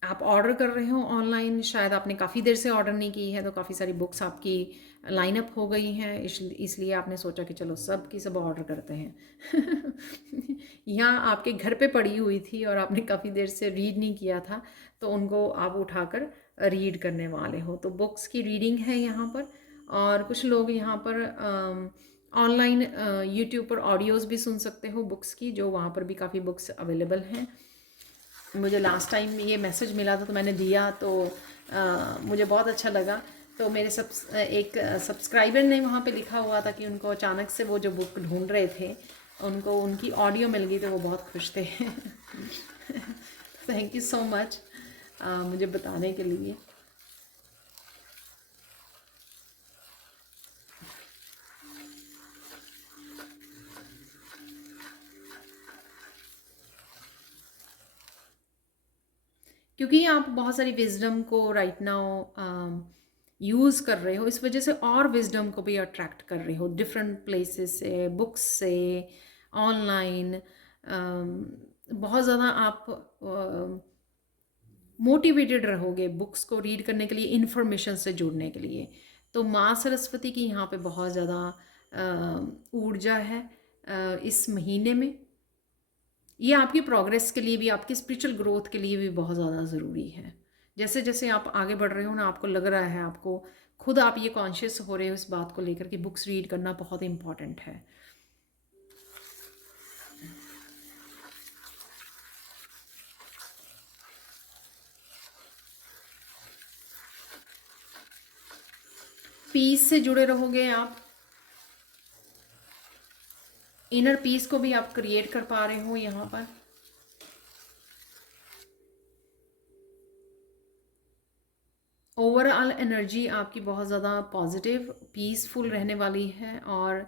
आप ऑर्डर कर रहे हो ऑनलाइन, शायद आपने काफ़ी देर से ऑर्डर नहीं की है, तो काफ़ी सारी बुक्स आपकी लाइन अप हो गई हैं, इसलिए आपने सोचा कि चलो सब की सब ऑर्डर करते हैं। यहाँ आपके घर पे पड़ी हुई थी और आपने काफ़ी देर से रीड नहीं किया था, तो उनको आप उठाकर रीड करने वाले हो। तो बुक्स की रीडिंग है यहाँ पर। और कुछ लोग यहाँ पर ऑनलाइन यूट्यूब पर ऑडियोज़ भी सुन सकते हो बुक्स की, जो वहाँ पर भी काफ़ी बुक्स अवेलेबल हैं। मुझे लास्ट टाइम ये मैसेज मिला था तो मैंने दिया, तो मुझे बहुत अच्छा लगा। तो मेरे एक सब्सक्राइबर ने वहाँ पे लिखा हुआ था कि उनको अचानक से वो जो बुक ढूंढ रहे थे, उनको उनकी ऑडियो मिल गई, तो वो बहुत खुश थे। थैंक यू सो मच मुझे बताने के लिए। क्योंकि आप बहुत सारी विजडम को राइट नाउ यूज़ कर रहे हो, इस वजह से और विजडम को भी अट्रैक्ट कर रहे हो डिफरेंट प्लेसेस से, बुक्स से, ऑनलाइन। बहुत ज़्यादा आप मोटिवेटेड रहोगे बुक्स को रीड करने के लिए, इन्फॉर्मेशन से जुड़ने के लिए। तो माँ सरस्वती की यहाँ पे बहुत ज़्यादा ऊर्जा है इस महीने में। ये आपकी प्रोग्रेस के लिए भी, आपकी स्पिरिचुअल ग्रोथ के लिए भी बहुत ज़्यादा ज़रूरी है। जैसे जैसे आप आगे बढ़ रहे हो ना, आपको लग रहा है, आपको खुद आप ये कॉन्शियस हो रहे हो इस बात को लेकर कि बुक्स रीड करना बहुत इम्पॉर्टेंट है। पीस से जुड़े रहोगे आप, इनर पीस को भी आप क्रिएट कर पा रहे हो यहाँ पर। ओवरऑल एनर्जी आपकी बहुत ज़्यादा पॉजिटिव, पीसफुल रहने वाली है, और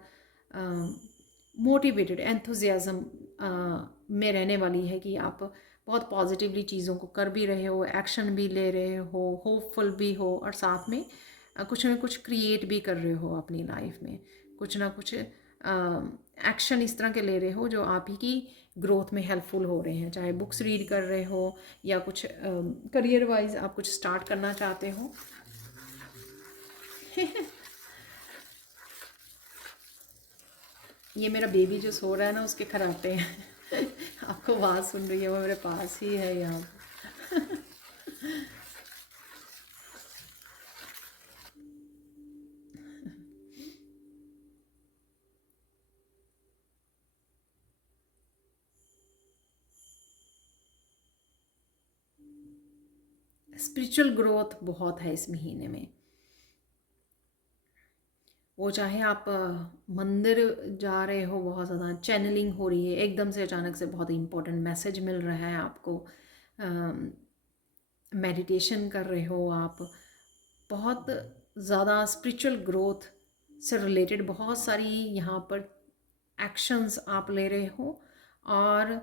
मोटिवेटेड, एंथुजियाज़म में रहने वाली है कि आप बहुत पॉजिटिवली चीज़ों को कर भी रहे हो, एक्शन भी ले रहे हो, होपफुल भी हो, और साथ में कुछ ना कुछ क्रिएट भी कर रहे हो अपनी लाइफ में। कुछ ना कुछ एक्शन इस तरह के ले रहे हो जो आप ही की ग्रोथ में हेल्पफुल हो रहे हैं, चाहे बुक्स रीड कर रहे हो या कुछ करियर वाइज आप कुछ स्टार्ट करना चाहते हो। ये मेरा बेबी जो सो रहा है ना, उसके खराटे हैं। आपको आवाज़ सुन रही है, वो मेरे पास ही है यहाँ। स्पिरिचुअल ग्रोथ बहुत है इस महीने में। वो चाहे आप मंदिर जा रहे हो, बहुत ज़्यादा चैनलिंग हो रही है, एकदम से अचानक से बहुत इंपॉर्टेंट मैसेज मिल रहा है आपको, मेडिटेशन कर रहे हो आप, बहुत ज़्यादा स्पिरिचुअल ग्रोथ से रिलेटेड बहुत सारी यहाँ पर एक्शंस आप ले रहे हो, और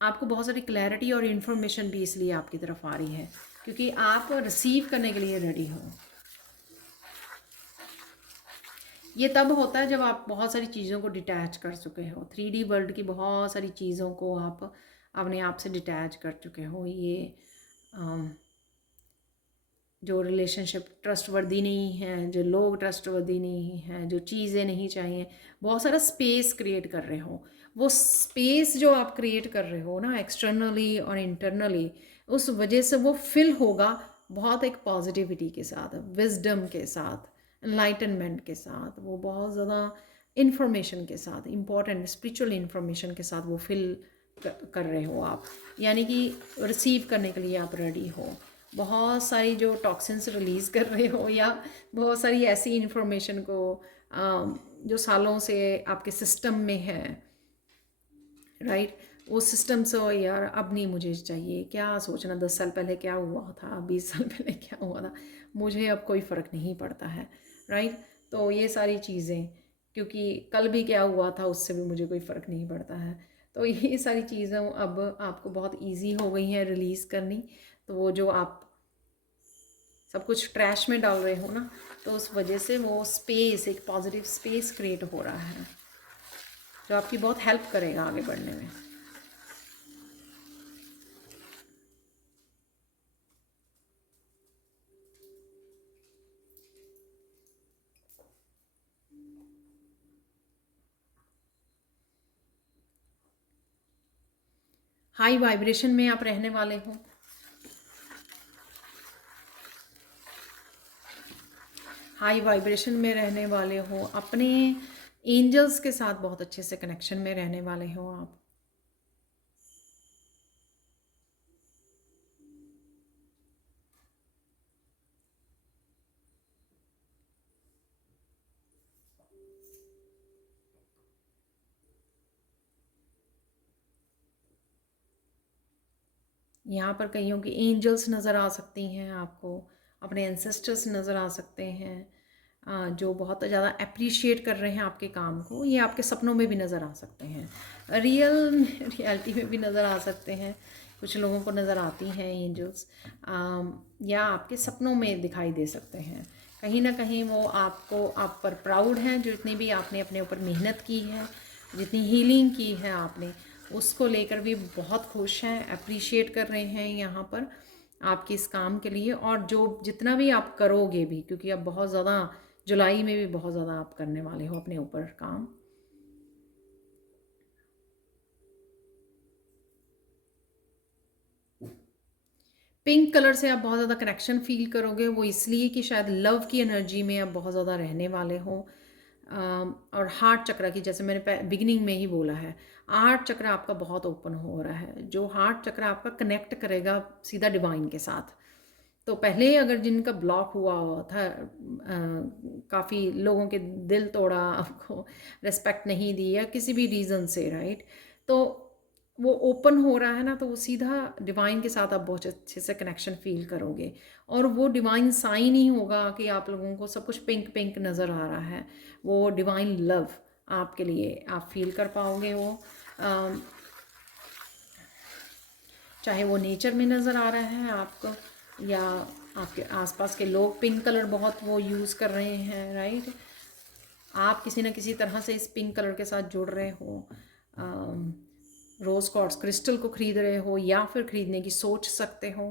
आपको बहुत सारी क्लैरिटी और इन्फॉर्मेशन भी इसलिए आपकी तरफ आ रही है क्योंकि आप रिसीव करने के लिए रेडी हो। ये तब होता है जब आप बहुत सारी चीज़ों को डिटैच कर चुके हो, 3D वर्ल्ड की बहुत सारी चीज़ों को आप अपने आप से डिटैच कर चुके हो। ये जो रिलेशनशिप ट्रस्टवर्दी नहीं है, जो लोग ट्रस्टवर्दी नहीं हैं, जो चीज़ें नहीं चाहिए, बहुत सारा स्पेस क्रिएट कर रहे हो। वो स्पेस जो आप क्रिएट कर रहे हो ना, एक्सटर्नली और इंटरनली, उस वजह से वो फिल होगा बहुत एक पॉजिटिविटी के साथ, विजडम के साथ, एनलाइटनमेंट के साथ, वो बहुत ज़्यादा इंफॉर्मेशन के साथ, इम्पॉर्टेंट स्पिरिचुअल इंफॉर्मेशन के साथ वो फिल कर रहे हो आप, यानी कि रिसीव करने के लिए आप रेडी हो। बहुत सारी जो टॉक्सिन्स रिलीज़ कर रहे हो, या बहुत सारी ऐसी इंफॉर्मेशन को जो सालों से आपके सिस्टम में है, राइट, वो सिस्टम से यार अब नहीं मुझे चाहिए, क्या सोचना 10 साल पहले क्या हुआ था, 20 साल पहले क्या हुआ था, मुझे अब कोई फ़र्क नहीं पड़ता है, राइट। तो ये सारी चीज़ें, क्योंकि कल भी क्या हुआ था उससे भी मुझे कोई फ़र्क नहीं पड़ता है। तो ये सारी चीज़ें अब आपको बहुत इजी हो गई हैं रिलीज़ करनी। तो वो जो आप सब कुछ ट्रैश में डाल रहे हो ना, तो उस वजह से वो स्पेस, एक पॉजिटिव स्पेस क्रिएट हो रहा है जो आपकी बहुत हेल्प करेगा आगे बढ़ने में। हाई वाइब्रेशन में आप रहने वाले हो, हाई वाइब्रेशन में रहने वाले हो, अपने एंजल्स के साथ बहुत अच्छे से कनेक्शन में रहने वाले हो आप। यहाँ पर कईयों की एंजल्स नज़र आ सकती हैं आपको, अपने एंसेस्टर्स नज़र आ सकते हैं, जो बहुत ज़्यादा अप्रिशिएट कर रहे हैं आपके काम को। ये आपके सपनों में भी नज़र आ सकते हैं, रियलिटी में भी नज़र आ सकते हैं। कुछ लोगों को नज़र आती हैं एंजल्स, या आपके सपनों में दिखाई दे सकते हैं। कहीं ना कहीं वो आपको, आप पर प्राउड हैं, जो इतनी भी आपने अपने ऊपर मेहनत की है, जितनी हीलिंग की है आपने, उसको लेकर भी बहुत खुश हैं, अप्रिशिएट कर रहे हैं यहाँ पर आपके इस काम के लिए। और जो जितना भी आप करोगे भी, क्योंकि अब बहुत ज़्यादा जुलाई में भी बहुत ज़्यादा आप करने वाले हो अपने ऊपर काम। पिंक कलर से आप बहुत ज़्यादा कनेक्शन फील करोगे, वो इसलिए कि शायद लव की एनर्जी में आप बहुत ज़्यादा रहने वाले हो। और हार्ट चक्र की, जैसे मैंने बिगिनिंग में ही बोला है, हार्ट चक्र आपका बहुत ओपन हो रहा है, जो हार्ट चक्र आपका कनेक्ट करेगा सीधा डिवाइन के साथ। तो पहले अगर जिनका ब्लॉक हुआ था, काफ़ी लोगों के दिल तोड़ा, आपको रिस्पेक्ट नहीं दी या किसी भी रीज़न से, राइट, तो वो ओपन हो रहा है ना, तो वो सीधा डिवाइन के साथ आप बहुत अच्छे से कनेक्शन फील करोगे। और वो डिवाइन साइन ही होगा कि आप लोगों को सब कुछ पिंक पिंक नज़र आ रहा है, वो डिवाइन लव आपके लिए आप फील कर पाओगे। वो चाहे वो नेचर में नज़र आ रहा है आपको, या आपके आसपास के लोग पिंक कलर बहुत वो यूज़ कर रहे हैं, राइट, आप किसी न किसी तरह से इस पिंक कलर के साथ जुड़ रहे हो, रोज़ क्वार्ट्ज क्रिस्टल को ख़रीद रहे हो या फिर ख़रीदने की सोच सकते हो।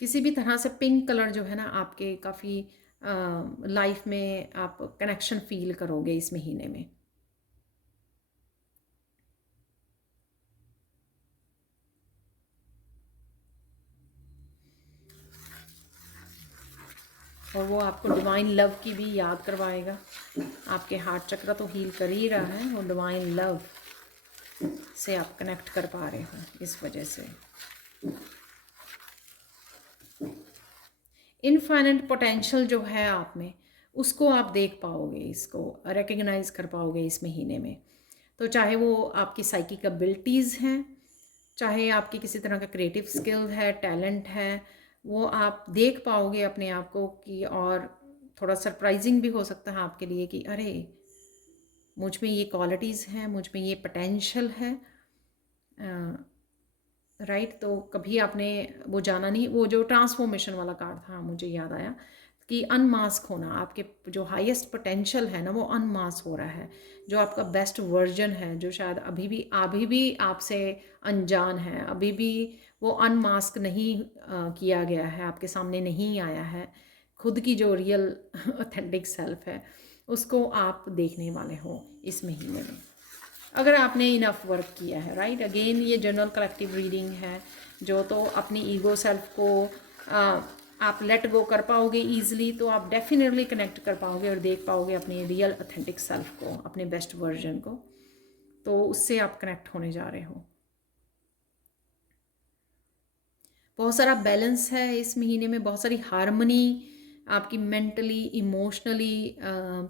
किसी भी तरह से पिंक कलर जो है ना, आपके काफ़ी लाइफ में आप कनेक्शन फील करोगे इस महीने में। और वो आपको डिवाइन लव की भी याद करवाएगा। आपके हार्ट चक्र तो हील कर ही रहा है, वो डिवाइन लव से आप कनेक्ट कर पा रहे हो इस वजह से। इनफाइनाइट पोटेंशियल जो है आप में, उसको आप देख पाओगे, इसको रिकग्नाइज कर पाओगे इस महीने में। तो चाहे वो आपकी साइकिक एबिलिटीज़ हैं, चाहे आपकी किसी तरह का क्रिएटिव स्किल है, टैलेंट है, वो आप देख पाओगे अपने आप को कि, और थोड़ा सरप्राइजिंग भी हो सकता है आपके लिए कि अरे मुझ में ये क्वालिटीज़ हैं, मुझ में ये पोटेंशियल है, राइट। तो कभी आपने वो जाना नहीं, वो जो ट्रांसफॉर्मेशन वाला कार्ड था मुझे याद आया कि अनमास्क होना, आपके जो हाईएस्ट पोटेंशियल है ना वो अनमास्क हो रहा है। जो आपका बेस्ट वर्जन है, जो शायद अभी भी आपसे अनजान है, अभी भी वो अनमास्क नहीं किया गया है, आपके सामने नहीं आया है, खुद की जो रियल ऑथेंटिक सेल्फ है उसको आप देखने वाले हो इस महीने में। अगर आपने इनफ वर्क किया है, राइट। अगेन ये जनरल कलेक्टिव रीडिंग है, जो तो अपनी ईगो सेल्फ को आप लेट गो कर पाओगे ईजिली, तो आप डेफिनेटली कनेक्ट कर पाओगे और देख पाओगे अपने रियल ऑथेंटिक सेल्फ को, अपने बेस्ट वर्जन को। तो उससे आप कनेक्ट होने जा रहे हो। बहुत सारा बैलेंस है इस महीने में, बहुत सारी हारमनी आपकी मेंटली, इमोशनली,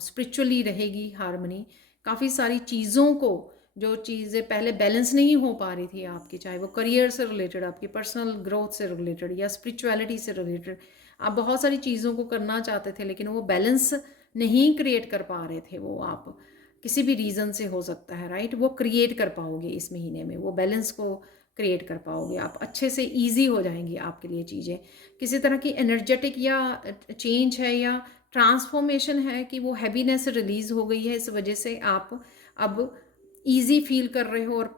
स्पिरिचुअली रहेगी हारमनी। काफ़ी सारी चीज़ों को, जो चीज़ें पहले बैलेंस नहीं हो पा रही थी आपकी, चाहे वो करियर से रिलेटेड, आपकी पर्सनल ग्रोथ से रिलेटेड या स्पिरिचुअलिटी से रिलेटेड, आप बहुत सारी चीज़ों को करना चाहते थे लेकिन वो बैलेंस नहीं क्रिएट कर पा रहे थे, वो आप किसी भी रीज़न से हो सकता है, राइट। वो क्रिएट कर पाओगे इस महीने में, वो बैलेंस को क्रिएट कर पाओगे आप, अच्छे से ईजी हो जाएंगी आपके लिए चीज़ें। किसी तरह की एनर्जेटिक या चेंज है या ट्रांसफॉर्मेशन है कि वो हैवीनेस रिलीज़ हो गई है, इस वजह से आप अब ईजी फील कर रहे हो। और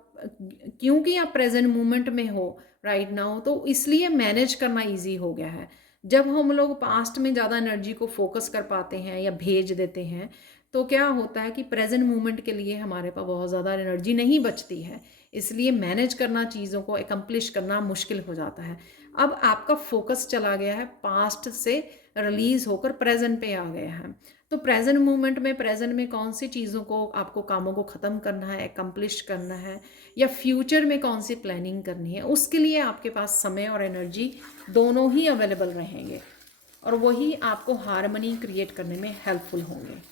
क्योंकि आप प्रेजेंट मोमेंट में हो राइट नाउ, तो इसलिए मैनेज करना ईजी हो गया है। जब हम लोग पास्ट में ज़्यादा एनर्जी को फोकस कर पाते हैं या भेज देते हैं, तो क्या होता है कि प्रेजेंट मोमेंट के लिए हमारे पास बहुत ज़्यादा एनर्जी नहीं बचती है, इसलिए मैनेज करना, चीज़ों को एकम्प्लिश करना मुश्किल हो जाता है। अब आपका फोकस चला गया है, पास्ट से रिलीज़ होकर प्रेजेंट पे आ गया है। तो प्रेजेंट मोमेंट में, प्रेजेंट में कौन सी चीज़ों को, आपको कामों को ख़त्म करना है, एकम्प्लिश करना है, या फ्यूचर में कौन सी प्लानिंग करनी है, उसके लिए आपके पास समय और एनर्जी दोनों ही अवेलेबल रहेंगे, और वही आपको हारमनी क्रिएट करने में हेल्पफुल होंगे।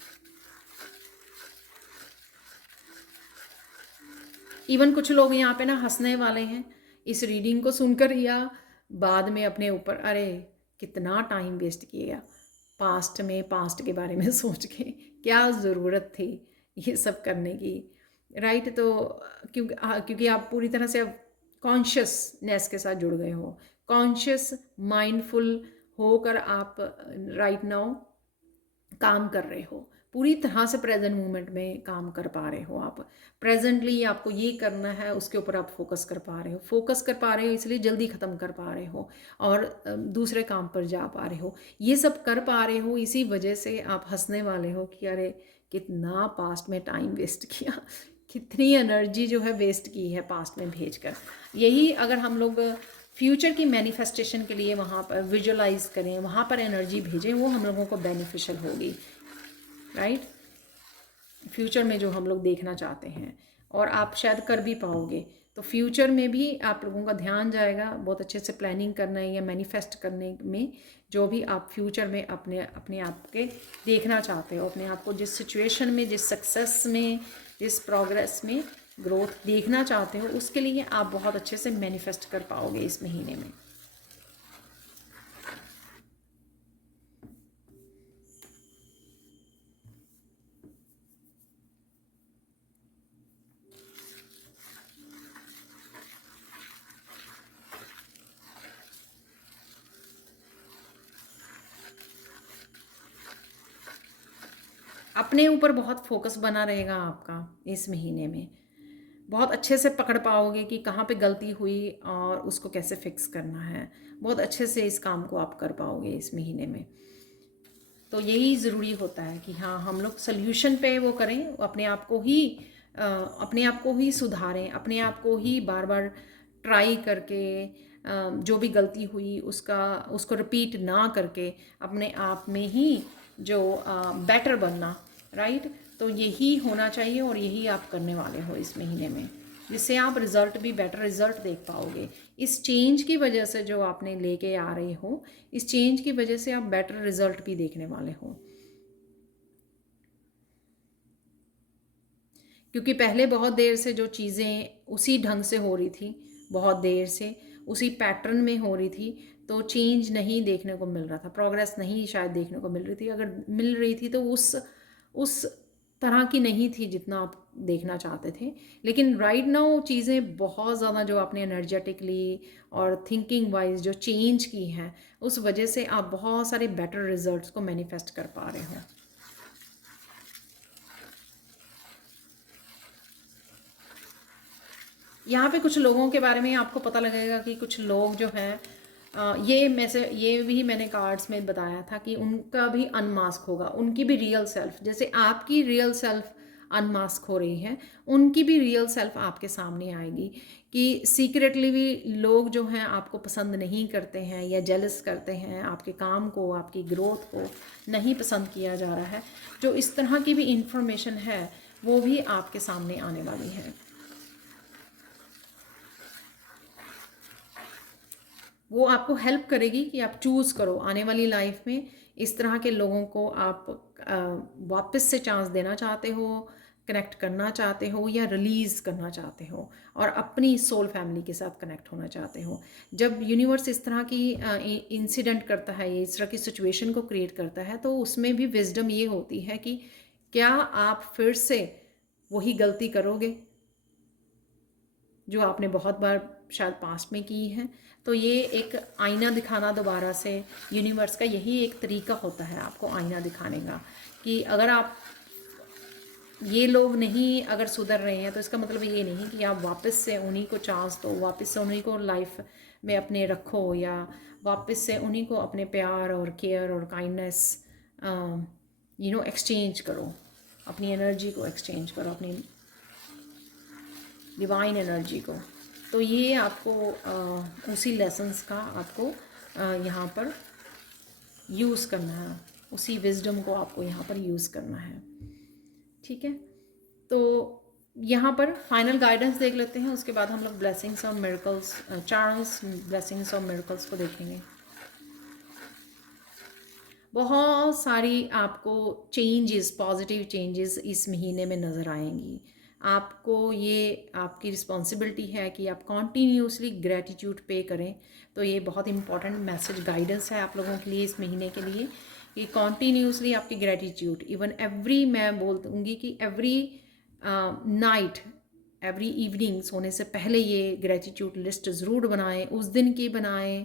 इवन कुछ लोग यहाँ पे ना हंसने वाले हैं इस रीडिंग को सुनकर, या बाद में अपने ऊपर, अरे कितना टाइम वेस्ट किया पास्ट में, पास्ट के बारे में सोच के, क्या ज़रूरत थी ये सब करने की, राइट। तो क्योंकि आप पूरी तरह से अब कॉन्शियसनेस के साथ जुड़ गए हो, कॉन्शियस माइंडफुल होकर आप राइट नाउ काम कर रहे हो, पूरी तरह से प्रेजेंट मोमेंट में काम कर पा रहे हो आप। प्रेजेंटली आपको ये करना है, उसके ऊपर आप फोकस कर पा रहे हो, फोकस कर पा रहे हो, इसलिए जल्दी ख़त्म कर पा रहे हो और दूसरे काम पर जा पा रहे हो। ये सब कर पा रहे हो, इसी वजह से आप हंसने वाले हो कि अरे कितना पास्ट में टाइम वेस्ट किया, कितनी एनर्जी जो है वेस्ट की है पास्ट में भेजकर। यही अगर हम लोग फ्यूचर की मैनिफेस्टेशन के लिए वहाँ पर विजुअलाइज करें, वहाँ पर एनर्जी भेजें, वो हम लोगों को बेनिफिशियल होगी, राइट। फ्यूचर में जो हम लोग देखना चाहते हैं, और आप शायद कर भी पाओगे। तो फ्यूचर में भी आप लोगों का ध्यान जाएगा बहुत अच्छे से प्लानिंग करने या मैनिफेस्ट करने में, जो भी आप फ्यूचर में अपने अपने आप के देखना चाहते हो, अपने आप को जिस सिचुएशन में, जिस सक्सेस में, जिस प्रोग्रेस में ग्रोथ देखना चाहते हो, उसके लिए आप बहुत अच्छे से मैनिफेस्ट कर पाओगे इस महीने में। अपने ऊपर बहुत फोकस बना रहेगा आपका इस महीने में, बहुत अच्छे से पकड़ पाओगे कि कहाँ पे गलती हुई और उसको कैसे फिक्स करना है, बहुत अच्छे से इस काम को आप कर पाओगे इस महीने में। तो यही ज़रूरी होता है कि हाँ, हम लोग सल्यूशन पे वो करें, अपने आप को ही अपने आप को ही सुधारें, अपने आप को ही बार बार ट्राई करके जो भी गलती हुई उसको रिपीट ना करके अपने आप में ही जो बेटर बनना, राइट। तो यही होना चाहिए और यही आप करने वाले हो इस महीने में, जिससे आप रिज़ल्ट भी, बेटर रिज़ल्ट देख पाओगे। इस चेंज की वजह से जो आपने लेके आ रहे हो, इस चेंज की वजह से आप बेटर रिज़ल्ट भी देखने वाले हो। क्योंकि पहले बहुत देर से जो चीज़ें उसी ढंग से हो रही थी, बहुत देर से उसी पैटर्न में हो रही थी, तो चेंज नहीं देखने को मिल रहा था, प्रोग्रेस नहीं शायद देखने को मिल रही थी। अगर मिल रही थी तो उस तरह की नहीं थी जितना आप देखना चाहते थे। लेकिन राइट नाउ चीज़ें बहुत ज़्यादा, जो आपने एनर्जेटिकली और थिंकिंग वाइज जो चेंज की हैं, उस वजह से आप बहुत सारे बेटर रिजल्ट्स को मैनिफेस्ट कर पा रहे हो। यहाँ पे कुछ लोगों के बारे में आपको पता लगेगा कि कुछ लोग जो हैं, ये भी मैंने कार्ड्स में बताया था कि उनका भी अनमास्क होगा, उनकी भी रियल सेल्फ, जैसे आपकी रियल सेल्फ अनमास्क हो रही है, उनकी भी रियल सेल्फ आपके सामने आएगी कि सीक्रेटली भी लोग जो हैं आपको पसंद नहीं करते हैं या जेलस करते हैं, आपके काम को, आपकी ग्रोथ को नहीं पसंद किया जा रहा है। जो इस तरह की भी इंफॉर्मेशन है वो भी आपके सामने आने वाली है। वो आपको हेल्प करेगी कि आप चूज़ करो आने वाली लाइफ में इस तरह के लोगों को आप वापस से चांस देना चाहते हो, कनेक्ट करना चाहते हो या रिलीज़ करना चाहते हो और अपनी सोल फैमिली के साथ कनेक्ट होना चाहते हो। जब यूनिवर्स इस तरह की इंसिडेंट करता है, इस तरह की सिचुएशन को क्रिएट करता है, तो उसमें भी विजडम ये होती है कि क्या आप फिर से वही गलती करोगे जो आपने बहुत बार शायद पास्ट में की है। तो ये एक आईना दिखाना दोबारा से, यूनिवर्स का यही एक तरीका होता है आपको आईना दिखाने का कि अगर आप ये लोग नहीं अगर सुधर रहे हैं तो इसका मतलब ये नहीं कि आप वापस से उन्हीं को चांस दो, वापस से उन्हीं को लाइफ में अपने रखो या वापस से उन्हीं को अपने प्यार और केयर और काइंडनेस एक्सचेंज करो, अपनी एनर्जी को एक्सचेंज करो, अपनी डिवाइन एनर्जी को। तो ये आपको उसी लेसन्स का आपको यहाँ पर यूज़ करना है, उसी विजडम को आपको यहाँ पर यूज़ करना है। ठीक है, तो यहाँ पर फाइनल गाइडेंस देख लेते हैं, उसके बाद हम लोग ब्लेसिंग्स और मिरेकल्स, चार्म्स, ब्लेसिंग्स और मिरेकल्स को देखेंगे। बहुत सारी आपको चेंजेस, पॉजिटिव चेंजेस इस महीने में नज़र आएंगी। आपको ये आपकी रिस्पॉन्सिबिलिटी है कि आप कॉन्टीन्यूसली ग्रैटिट्यूड पे करें। तो ये बहुत इंपॉर्टेंट मैसेज गाइडेंस है आप लोगों के लिए इस महीने के लिए कि कॉन्टीन्यूसली आपकी ग्रैटिट्यूड, इवन एवरी, मैं बोल दूँगी कि एवरी नाइट, एवरी इवनिंग सोने से पहले ये ग्रैटिट्यूड लिस्ट ज़रूर बनाएं, उस दिन की बनाएं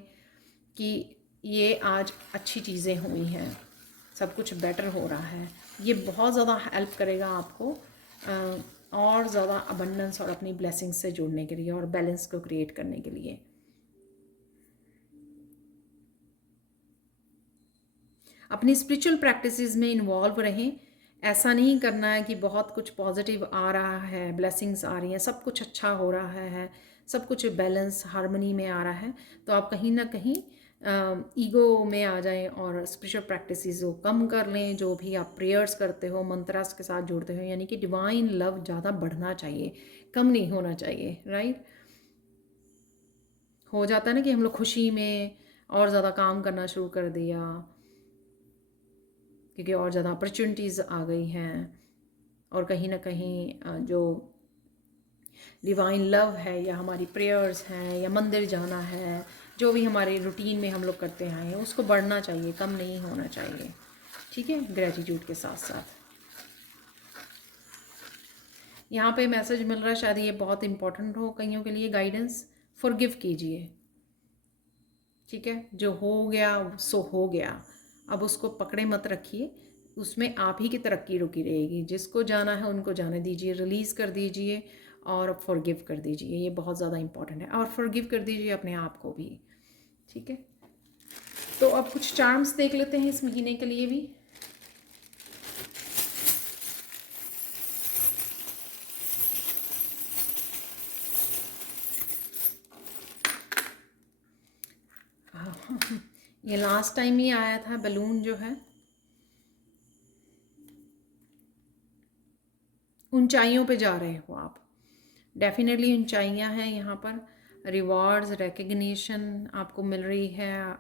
कि ये आज अच्छी चीज़ें हुई हैं, सब कुछ बेटर हो रहा है। ये बहुत ज़्यादा हेल्प करेगा आपको और ज़्यादा अबंडेंस और अपनी ब्लेसिंग्स से जुड़ने के लिए और बैलेंस को क्रिएट करने के लिए। अपनी स्पिरिचुअल प्रैक्टिसेस में इन्वॉल्व रहें। ऐसा नहीं करना है कि बहुत कुछ पॉजिटिव आ रहा है, ब्लेसिंग्स आ रही हैं, सब कुछ अच्छा हो रहा है, सब कुछ बैलेंस हार्मनी में आ रहा है, तो आप कहीं ना कहीं ईगो में आ जाएं और स्पिरिचुअल प्रैक्टिसेस को कम कर लें। जो भी आप प्रेयर्स करते हो, मंत्रास के साथ जुड़ते हो, यानी कि डिवाइन लव ज़्यादा बढ़ना चाहिए, कम नहीं होना चाहिए। राइट, हो जाता है ना कि हम लोग खुशी में और ज़्यादा काम करना शुरू कर दिया क्योंकि और ज़्यादा अपॉर्चुनिटीज़ आ गई हैं और कहीं ना कहीं जो डिवाइन लव है या हमारी प्रेयर्स हैं या मंदिर जाना है, जो भी हमारे रूटीन में हम लोग करते आए हैं, उसको बढ़ना चाहिए, कम नहीं होना चाहिए। ठीक है, ग्रेटिट्यूड के साथ साथ यहाँ पे मैसेज मिल रहा है, शायद ये बहुत इंपॉर्टेंट हो कईयों के लिए गाइडेंस। फॉरगिव कीजिए। ठीक है, जो हो गया सो हो गया, अब उसको पकड़े मत रखिए, उसमें आप ही की तरक्की रुकी रहेगी। जिसको जाना है उनको जाने दीजिए, रिलीज़ कर दीजिए और फॉरगिव कर दीजिए। ये बहुत ज़्यादा इंपॉर्टेंट है। और फॉरगिव कर दीजिए अपने आप को भी। ठीक है, तो अब कुछ चार्म्स देख लेते हैं इस महीने के लिए भी। ये लास्ट टाइम ही आया था बलून जो है, ऊंचाइयों पे जा रहे हो आप, डेफिनेटली ऊंचाइयां हैं यहाँ पर। रिवॉर्ड्स, रिकग्निशन आपको मिल रही है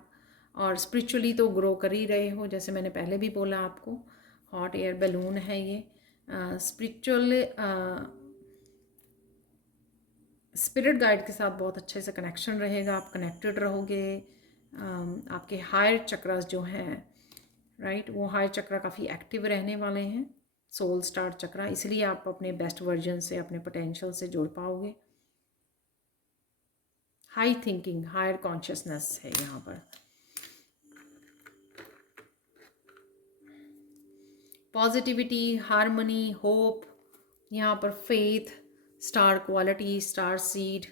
और स्पिरिचुअली तो ग्रो कर ही रहे हो, जैसे मैंने पहले भी बोला आपको। हॉट एयर बैलून है ये। स्पिरिचुअल स्पिरिट गाइड के साथ बहुत अच्छे से कनेक्शन रहेगा, आप कनेक्टेड रहोगे। आपके हायर चक्रास जो हैं, राइट, वो हायर चक्रा काफ़ी एक्टिव रहने वाले हैं, सोल स्टार चक्रा, इसलिए आप अपने बेस्ट वर्जन से, अपने पोटेंशियल से जुड़ पाओगे। हाई थिंकिंग, हायर कॉन्शियसनेस है यहाँ पर। पॉजिटिविटी, हार्मनी, होप, यहाँ पर faith, star quality, star seed,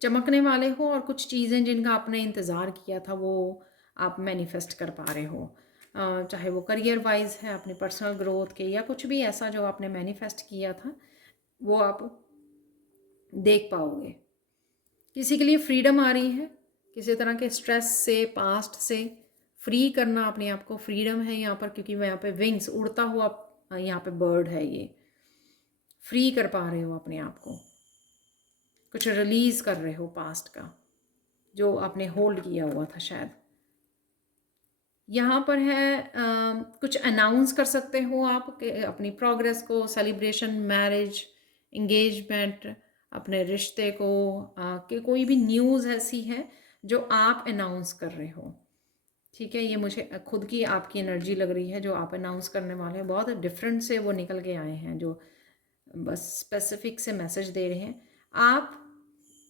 चमकने वाले हो और कुछ चीज़ें जिनका आपने इंतज़ार किया था वो आप मैनिफेस्ट कर पा रहे हो। चाहे वो करियर वाइज है, अपनी पर्सनल ग्रोथ के, या कुछ भी ऐसा जो आपने मैनिफेस्ट किया था वो आप देख पाओगे। किसी के लिए फ्रीडम आ रही है, किसी तरह के स्ट्रेस से, पास्ट से फ्री करना अपने आप को, फ्रीडम है यहाँ पर, क्योंकि मैं यहाँ पे विंग्स, उड़ता हुआ यहाँ पे बर्ड है, ये फ्री कर पा रहे हो अपने आप को, कुछ रिलीज कर रहे हो पास्ट का जो आपने होल्ड किया हुआ था शायद। यहाँ पर है कुछ अनाउंस कर सकते हो आप अपनी प्रोग्रेस को, सेलिब्रेशन, मैरिज, इंगेजमेंट, अपने रिश्ते को, कि कोई भी न्यूज़ ऐसी है जो आप अनाउंस कर रहे हो। ठीक है, ये मुझे खुद की आपकी एनर्जी लग रही है जो आप अनाउंस करने वाले हैं। बहुत डिफरेंट से वो निकल के आए हैं जो बस स्पेसिफिक से मैसेज दे रहे हैं। आप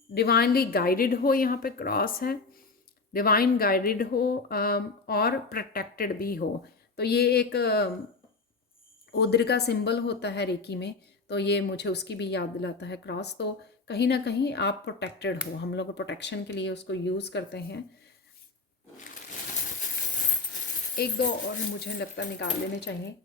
डिवाइनली गाइडेड हो, यहाँ पे क्रॉस है, डिवाइन गाइडेड हो और प्रोटेक्टेड भी हो। तो ये एक उद्र का सिंबल होता है रेकी में, तो ये मुझे उसकी भी याद दिलाता है क्रॉस। तो कहीं ना कहीं आप प्रोटेक्टेड हो, हम लोग प्रोटेक्शन के लिए उसको यूज़ करते हैं। एक दो और मुझे लगता निकाल लेने चाहिए।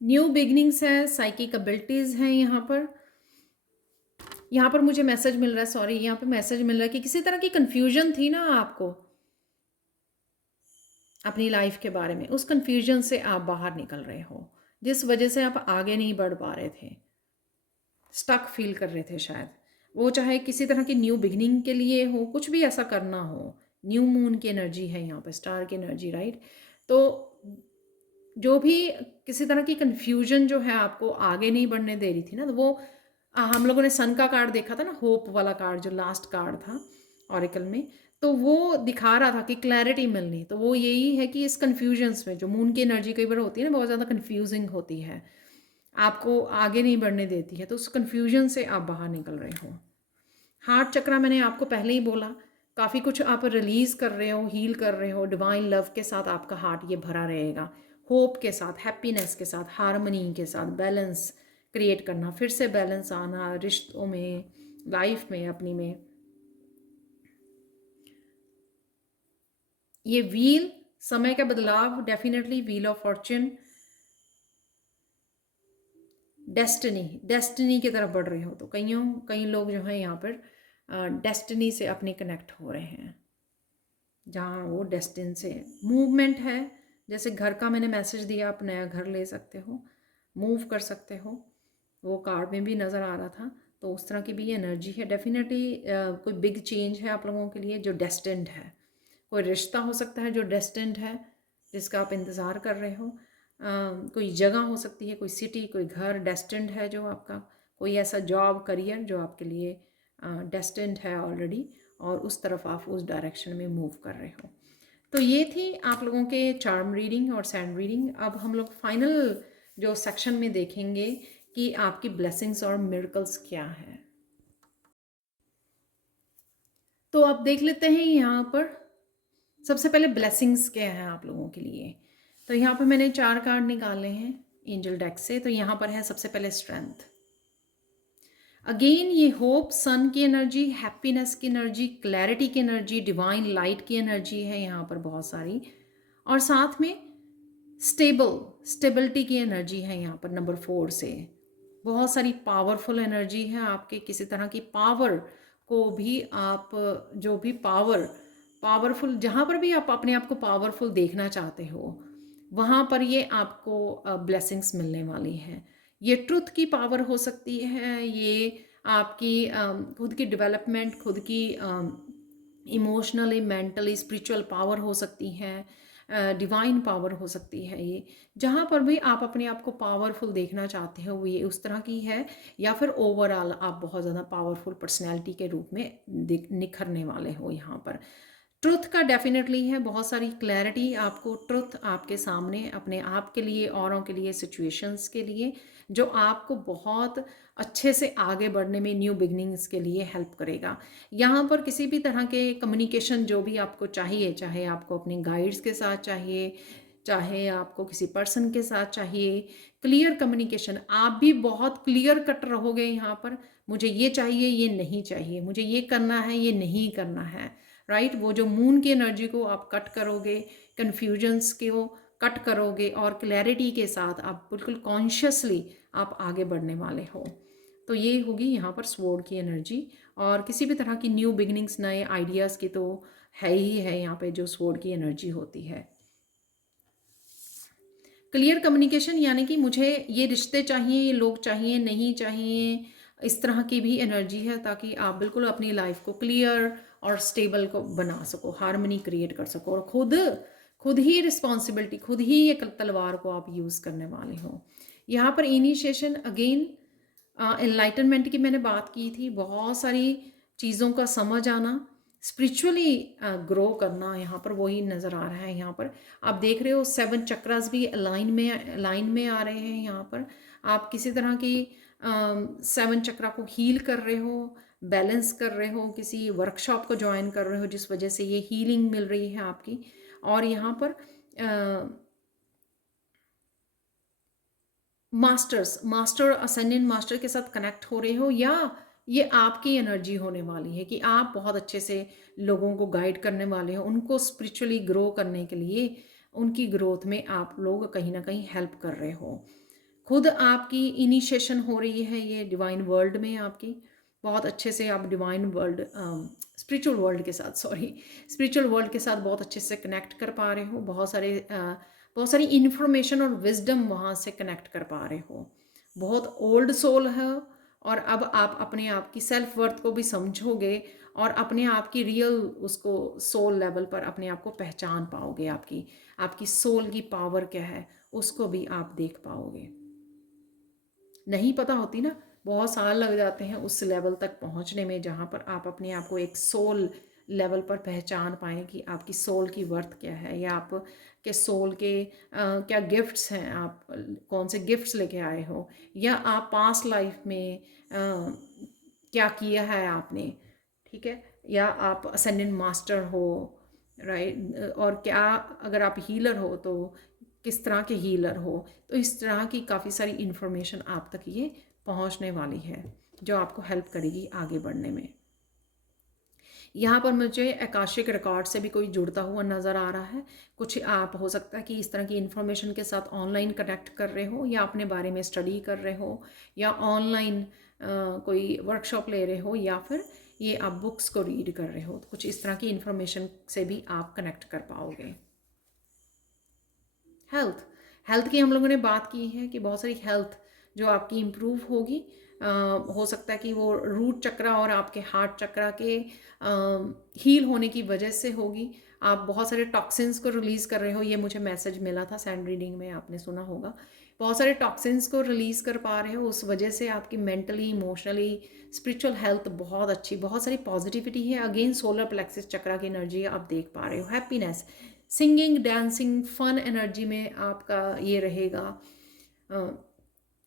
न्यू बिगनिंग्स है, साइकिक एबिलिटीज़ हैं यहाँ पर मुझे मैसेज मिल रहा है, सॉरी, यहाँ पे मैसेज मिल रहा है कि किसी तरह की कन्फ्यूजन थी ना आपको अपनी लाइफ के बारे में, उस कन्फ्यूजन से आप बाहर निकल रहे हो, जिस वजह से आप आगे नहीं बढ़ पा रहे थे, स्टक फील कर रहे थे शायद। वो चाहे किसी तरह की न्यू बिगनिंग के लिए हो, कुछ भी ऐसा करना हो। न्यू मून की एनर्जी है यहाँ पे, स्टार की एनर्जी, राइट। तो जो भी किसी तरह की कन्फ्यूजन जो है आपको आगे नहीं बढ़ने दे रही थी ना, तो वो हम लोगों ने सन का कार्ड देखा था ना, होप वाला कार्ड जो लास्ट कार्ड था ऑरिकल में, तो वो दिखा रहा था कि क्लैरिटी मिलनी। तो वो यही है कि इस कन्फ्यूजन्स में जो मून की एनर्जी कई बार होती है ना, बहुत ज़्यादा कन्फ्यूजिंग होती है, आपको आगे नहीं बढ़ने देती है, तो उस कन्फ्यूजन से आप बाहर निकल रहे हो। हार्ट चक्रा मैंने आपको पहले ही बोला, काफ़ी कुछ आप रिलीज़ कर रहे हो, हील कर रहे हो, डिवाइन लव के साथ आपका हार्ट ये भरा रहेगा, होप के साथ, हैप्पीनेस के साथ, हारमनी के साथ, बैलेंस क्रिएट करना, फिर से बैलेंस आना रिश्तों में, लाइफ में, अपनी में। ये व्हील, समय का बदलाव, definitely wheel of Fortune, destiny की तरफ बढ़ रहे हो। तो कई लोग जो हैं यहाँ पर डेस्टिनी से अपनी कनेक्ट हो रहे हैं, जहाँ वो डेस्टिन से मूवमेंट है। जैसे घर का मैंने मैसेज दिया, आप नया घर ले सकते हो, मूव कर सकते हो, वो कार्ड में भी नज़र आ रहा था। तो उस तरह की भी एनर्जी है डेफिनेटली। कोई बिग चेंज है आप लोगों के लिए जो डेस्टिन्ड है, कोई रिश्ता हो सकता है जो डेस्टिन्ड है, जिसका आप इंतज़ार कर रहे हो। कोई जगह हो सकती है, कोई सिटी, कोई घर डेस्टिन्ड है जो आपका, कोई ऐसा जॉब, करियर जो आपके लिए डेस्टिन्ड है ऑलरेडी, और उस तरफ आप उस डायरेक्शन में मूव कर रहे हो। तो ये थी आप लोगों के चार्म रीडिंग और सैंड रीडिंग। अब हम लोग फाइनल जो सेक्शन में देखेंगे कि आपकी ब्लेसिंग्स और मिरेकल्स क्या है। तो आप देख लेते हैं यहाँ पर सबसे पहले ब्लेसिंग्स क्या है आप लोगों के लिए। तो यहाँ पर मैंने 4 कार्ड निकाले हैं एंजल डेक से। तो यहाँ पर है सबसे पहले स्ट्रेंथ। अगेन ये होप, सन की एनर्जी, हैप्पीनेस की एनर्जी, क्लैरिटी की एनर्जी, डिवाइन लाइट की एनर्जी है यहाँ पर बहुत सारी, और साथ में स्टेबिलिटी की एनर्जी है यहाँ पर नंबर 4 से। बहुत सारी पावरफुल एनर्जी है आपके, किसी तरह की पावर को भी आप, जो भी पावरफुल, जहाँ पर भी आप अपने आप को पावरफुल देखना चाहते हो, वहाँ पर ये आपको ब्लेसिंग्स मिलने वाली हैं। ये ट्रुथ की पावर हो सकती है, ये आपकी खुद की डेवलपमेंट, खुद की इमोशनली, मेंटली, स्पिरिचुअल पावर हो सकती है, डिवाइन पावर हो सकती है। ये जहाँ पर भी आप अपने आप को पावरफुल देखना चाहते हो, वो ये उस तरह की है, या फिर ओवरऑल आप बहुत ज़्यादा पावरफुल पर्सनैलिटी के रूप में निखरने वाले हो यहाँ पर। ट्रुथ का डेफिनेटली है, बहुत सारी क्लैरिटी आपको, ट्रुथ आपके सामने, अपने आप के लिए, औरों के लिए, सिचुएशंस के लिए, जो आपको बहुत अच्छे से आगे बढ़ने में, न्यू बिगनिंग्स के लिए हेल्प करेगा। यहाँ पर किसी भी तरह के कम्युनिकेशन जो भी आपको चाहिए, चाहे आपको अपने गाइड्स के साथ चाहिए, चाहे आपको किसी पर्सन के साथ चाहिए क्लियर कम्युनिकेशन, आप भी बहुत क्लियर कट रहोगे यहाँ पर, मुझे ये चाहिए, ये नहीं चाहिए, मुझे ये करना है, ये नहीं करना है, राइट। वो जो मून की एनर्जी को आप कट करोगे, कन्फ्यूजन्स को कट करोगे और क्लैरिटी के साथ आप बिल्कुल कॉन्शियसली आप आगे बढ़ने वाले हो। तो ये होगी यहाँ पर स्वॉर्ड की एनर्जी। और किसी भी तरह की न्यू बिगिनिंग्स, नए आइडियाज़ की तो है ही है यहाँ पे जो स्वॉर्ड की एनर्जी होती है। क्लियर कम्युनिकेशन यानी कि मुझे ये रिश्ते चाहिए, ये लोग चाहिए, नहीं चाहिए, इस तरह की भी एनर्जी है, ताकि आप बिल्कुल अपनी लाइफ को क्लियर और स्टेबल को बना सको, हार्मनी क्रिएट कर सको और खुद ही रिस्पॉन्सिबिलिटी, खुद ही ये तलवार को आप यूज़ करने वाले हो। यहाँ पर इनिशिएशन अगेन एनलाइटनमेंट की मैंने बात की थी, बहुत सारी चीज़ों का समझ आना, स्पिरिचुअली ग्रो करना, यहाँ पर वही नज़र आ रहा है। यहाँ पर आप देख रहे हो 7 चक्रास भी लाइन में आ रहे हैं। यहाँ पर आप किसी तरह की 7 चक्रा को हील कर रहे हो, बैलेंस कर रहे हो, किसी वर्कशॉप को ज्वाइन कर रहे हो जिस वजह से ये हीलिंग मिल रही है आपकी। और यहाँ पर मास्टर असेंडेंट मास्टर के साथ कनेक्ट हो रहे हो, या ये आपकी एनर्जी होने वाली है कि आप बहुत अच्छे से लोगों को गाइड करने वाले हो, उनको स्पिरिचुअली ग्रो करने के लिए, उनकी ग्रोथ में आप लोग कहीं ना कहीं हेल्प कर रहे हो। खुद आपकी इनिशिएशन हो रही है ये डिवाइन वर्ल्ड में, आपकी बहुत अच्छे से आप डिवाइन वर्ल्ड स्पिरिचुअल वर्ल्ड के साथ स्पिरिचुअल वर्ल्ड के साथ बहुत अच्छे से कनेक्ट कर पा रहे हो। बहुत सारी इन्फॉर्मेशन और विजडम वहाँ से कनेक्ट कर पा रहे हो। बहुत ओल्ड सोल है और अब आप अपने आप की सेल्फ वर्थ को भी समझोगे और अपने आप की रियल उसको सोल लेवल पर अपने आप को पहचान पाओगे। आपकी सोल की पावर क्या है उसको भी आप देख पाओगे। नहीं पता होती ना, बहुत साल लग जाते हैं उस लेवल तक पहुंचने में जहाँ पर आप अपने आप को एक सोल लेवल पर पहचान पाएँ कि आपकी सोल की वर्थ क्या है, या आप के सोल के क्या गिफ्ट्स हैं, आप कौन से गिफ्ट्स लेके आए हो, या आप पास्ट लाइफ में क्या किया है आपने, ठीक है, या आप असेंडेंट मास्टर हो, राइट। और क्या अगर आप हीलर हो तो किस तरह के हीलर हो। तो इस तरह की काफ़ी सारी इन्फॉर्मेशन आप तक ये पहुंचने वाली है जो आपको हेल्प करेगी आगे बढ़ने में। यहाँ पर मुझे आकाशिक रिकॉर्ड से भी कोई जुड़ता हुआ नज़र आ रहा है। कुछ आप हो सकता है कि इस तरह की इन्फॉर्मेशन के साथ ऑनलाइन कनेक्ट कर रहे हो, या अपने बारे में स्टडी कर रहे हो, या ऑनलाइन कोई वर्कशॉप ले रहे हो, या फिर ये आप बुक्स को रीड कर रहे हो। तो कुछ इस तरह की इन्फॉर्मेशन से भी आप कनेक्ट कर पाओगे। हेल्थ की हम लोगों ने बात की है कि बहुत सारी हेल्थ जो आपकी इम्प्रूव होगी। हो सकता है कि वो रूट चक्रा और आपके हार्ट चक्रा के हील होने की वजह से होगी। आप बहुत सारे टॉक्सिन्स को रिलीज़ कर रहे हो, ये मुझे मैसेज मिला था सैंड रीडिंग में, आपने सुना होगा। बहुत सारे टॉक्सिन्स को रिलीज़ कर पा रहे हो, उस वजह से आपकी मेंटली, इमोशनली, स्पिरिचुअल हेल्थ बहुत अच्छी, बहुत सारी पॉजिटिविटी है। अगेन सोलर प्लेक्सिस चक्रा की एनर्जी आप देख पा रहे हो। Happiness, singing, dancing, fun energy में आपका ये रहेगा।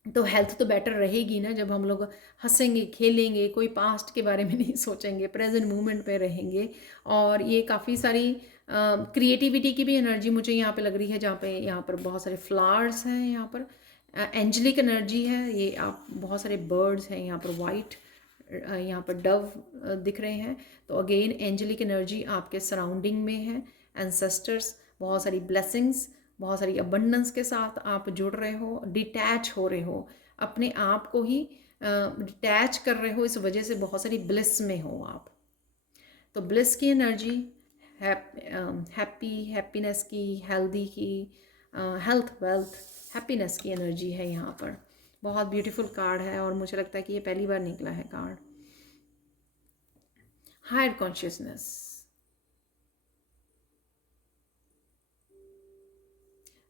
तो हेल्थ तो बेटर रहेगी ना जब हम लोग हंसेंगे, खेलेंगे, कोई पास्ट के बारे में नहीं सोचेंगे, प्रेजेंट मोमेंट पे रहेंगे। और ये काफ़ी सारी क्रिएटिविटी की भी एनर्जी मुझे यहाँ पे लग रही है, जहाँ पे यहाँ पर बहुत सारे फ्लावर्स हैं, यहाँ पर एंजलिक एनर्जी है। ये आप बहुत सारे बर्ड्स हैं यहाँ पर, वाइट यहाँ पर डव दिख रहे हैं। तो अगेन एंजलिक एनर्जी आपके सराउंडिंग में है। एंसेस्टर्स, बहुत सारी ब्लेसिंग्स, बहुत सारी अबंडेंस के साथ आप जुड़ रहे हो, डिटैच हो रहे हो, अपने आप को ही डिटैच कर रहे हो, इस वजह से बहुत सारी ब्लिस में हो आप। तो ब्लिस की एनर्जी, हैप्पीनेस की, हेल्दी की, हेल्थ, वेल्थ, हैप्पीनेस की एनर्जी है यहाँ पर। बहुत ब्यूटीफुल कार्ड है और मुझे लगता है कि ये पहली बार निकला है कार्ड। हायर कॉन्शियसनेस,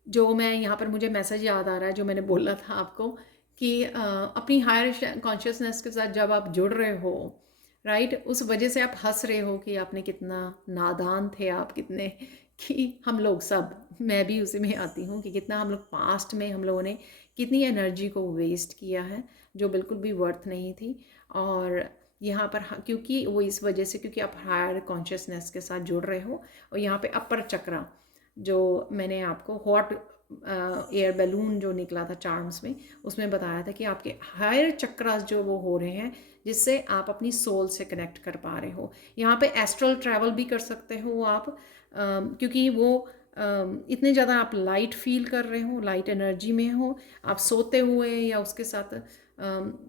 जो मैं यहाँ पर मुझे मैसेज याद आ रहा है जो मैंने बोला था आपको कि अपनी हायर कॉन्शियसनेस के साथ जब आप जुड़ रहे हो, राइट, उस वजह से आप हंस रहे हो कि आपने कितना नादान थे आप, कितने, कि हम लोग सब, मैं भी उसी में आती हूँ, कि कितना हम लोग पास्ट में हम लोगों ने कितनी एनर्जी को वेस्ट किया है जो बिल्कुल भी वर्थ नहीं थी। और यहाँ पर क्योंकि वो इस वजह से, क्योंकि आप हायर कॉन्शियसनेस के साथ जुड़ रहे हो। और यहाँ पे अपर चक्रा, जो मैंने आपको हॉट एयर बैलून जो निकला था चार्म्स में, उसमें बताया था कि आपके हायर चक्रास जो वो हो रहे हैं, जिससे आप अपनी सोल से कनेक्ट कर पा रहे हो। यहाँ पे एस्ट्रल ट्रैवल भी कर सकते हो आप, क्योंकि वो इतने ज़्यादा आप लाइट फील कर रहे हो, लाइट एनर्जी में हो, आप सोते हुए या उसके साथ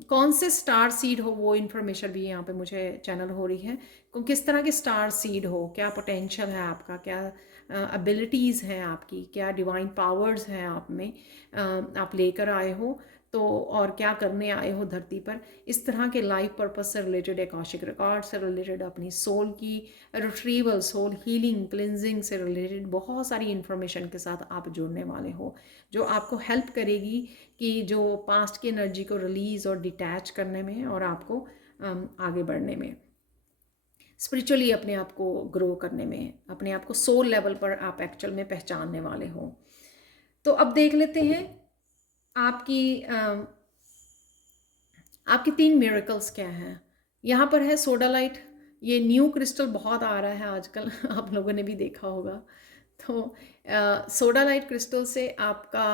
कौन से स्टार सीड हो वो इन्फॉर्मेशन भी यहाँ पे मुझे चैनल हो रही है। किस तरह के स्टार सीड हो, क्या पोटेंशियल है आपका, क्या एबिलिटीज़ हैं आपकी, क्या डिवाइन पावर्स हैं आप में, आप लेकर आए हो तो, और क्या करने आए हो धरती पर। इस तरह के लाइफ पर्पस से रिलेटेड, आकाशिक रिकॉर्ड से रिलेटेड, अपनी सोल की रिट्रीवल, सोल हीलिंग, क्लिनजिंग से रिलेटेड बहुत सारी इन्फॉर्मेशन के साथ आप जुड़ने वाले हो, जो आपको हेल्प करेगी कि जो पास्ट की एनर्जी को रिलीज़ और डिटैच करने में और आपको आगे बढ़ने में, स्पिरिचुअली अपने आप को ग्रो करने में, अपने आप को सोल लेवल पर आप एक्चुअल में पहचानने वाले हो। तो अब देख लेते हैं आपकी आपकी 3 मिरेकल्स क्या हैं। यहाँ पर है सोडालाइट, ये न्यू क्रिस्टल बहुत आ रहा है आजकल आप लोगों ने भी देखा होगा। तो सोडालाइट क्रिस्टल से आपका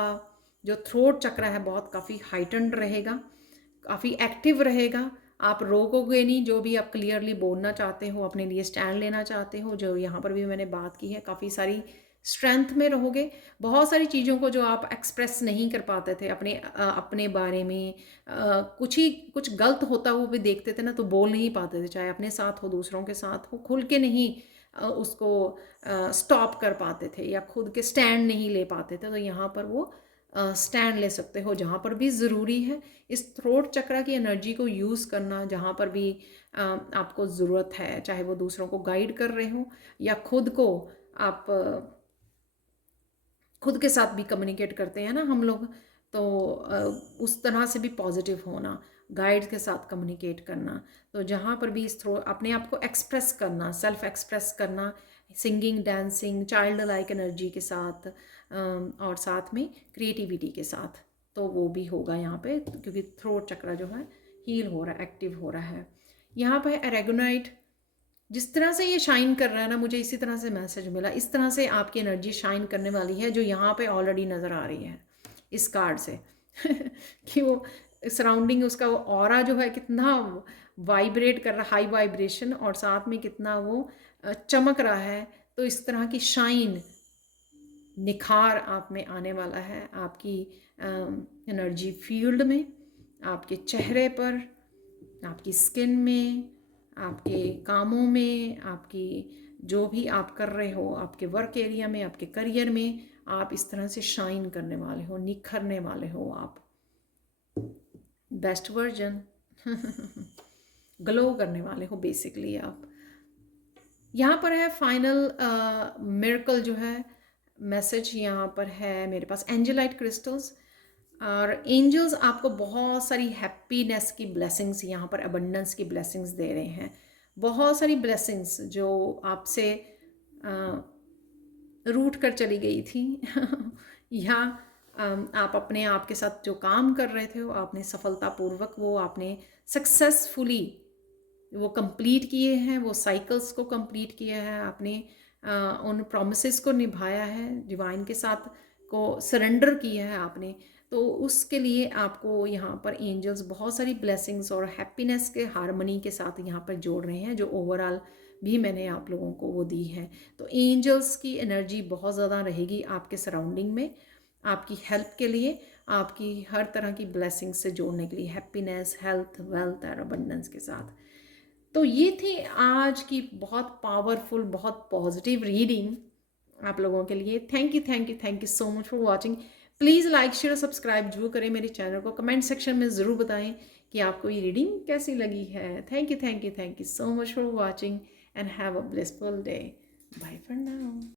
जो थ्रोट चक्र है बहुत काफ़ी हाइटन्ड रहेगा, काफ़ी एक्टिव रहेगा। आप रोकोगे नहीं, जो भी आप क्लियरली बोलना चाहते हो, अपने लिए स्टैंड लेना चाहते हो, जो यहाँ पर भी मैंने बात की है, काफ़ी सारी स्ट्रेंथ में रहोगे। बहुत सारी चीज़ों को जो आप एक्सप्रेस नहीं कर पाते थे अपने बारे में, कुछ गलत होता वो भी देखते थे ना, तो बोल नहीं पाते थे, चाहे अपने साथ हो, दूसरों के साथ हो, खुल के नहीं उसको स्टॉप कर पाते थे या खुद के स्टैंड नहीं ले पाते थे। तो यहाँ पर वो स्टैंड ले सकते हो जहाँ पर भी ज़रूरी है। इस थ्रोट चक्र की एनर्जी को यूज़ करना जहाँ पर भी आपको ज़रूरत है, चाहे वो दूसरों को गाइड कर रहे हो या खुद को आप खुद के साथ भी कम्युनिकेट करते हैं ना हम लोग, तो उस तरह से भी पॉजिटिव होना, गाइड के साथ कम्युनिकेट करना। तो जहाँ पर भी इस थ्रो अपने आप को एक्सप्रेस करना, सेल्फ एक्सप्रेस करना, singing, dancing, child like energy के साथ, और साथ में क्रिएटिविटी के साथ, तो वो भी होगा यहाँ पे, क्योंकि थ्रोट चक्र जो है हील हो रहा है, एक्टिव हो रहा है। यहाँ पर एरेगोनाइट, जिस तरह से ये शाइन कर रहा है ना, मुझे इसी तरह से मैसेज मिला, इस तरह से आपकी एनर्जी शाइन करने वाली है, जो यहाँ पे ऑलरेडी नज़र आ रही है इस कार्ड से कि वो सराउंडिंग, उसका वो ऑरा जो है कितना वाइब्रेट कर रहा है, हाई वाइब्रेशन, और साथ में कितना वो चमक रहा है। तो इस तरह की शाइन, निखार आप में आने वाला है, आपकी एनर्जी फील्ड में, आपके चेहरे पर, आपकी स्किन में, आपके कामों में, आपकी जो भी आप कर रहे हो, आपके वर्क एरिया में, आपके करियर में, आप इस तरह से शाइन करने वाले हो, निखरने वाले हो आप, बेस्ट वर्जन ग्लो करने वाले हो बेसिकली आप। यहाँ पर है फाइनल मिरेकल जो है, मैसेज यहाँ पर है मेरे पास, एंजेलाइट क्रिस्टल्स और एंजल्स आपको बहुत सारी हैप्पीनेस की ब्लेसिंग्स, यहाँ पर अबंडेंस की ब्लेसिंग्स दे रहे हैं। बहुत सारी ब्लेसिंग्स जो आपसे रूठ कर चली गई थी या आप अपने आप के साथ जो काम कर रहे थे वो आपने सफलतापूर्वक, वो आपने सक्सेसफुली वो कंप्लीट किए हैं, वो साइकिल्स को कंप्लीट किया है आपने, उन प्रोमिसेस को निभाया है, डिवाइन के साथ को सरेंडर किया है आपने। तो उसके लिए आपको यहाँ पर एंजल्स बहुत सारी ब्लेसिंग्स और हैप्पीनेस के हार्मनी के साथ यहाँ पर जोड़ रहे हैं, जो ओवरऑल भी मैंने आप लोगों को वो दी है। तो एंजल्स की एनर्जी बहुत ज़्यादा रहेगी आपके सराउंडिंग में, आपकी हेल्प के लिए, आपकी हर तरह की ब्लेसिंग से जोड़ने के लिए, हैप्पीनेस, हेल्थ, वेल्थ और अबंडेंस के साथ। तो ये थी आज की बहुत पावरफुल, बहुत पॉजिटिव रीडिंग आप लोगों के लिए। Thank you, thank you, thank you so much for watching. Please like, share, subscribe जरूर करें मेरे चैनल को। कमेंट सेक्शन में ज़रूर बताएं कि आपको ये रीडिंग कैसी लगी है। Thank you, thank you, thank you so much for watching and have a blissful day. Bye for now.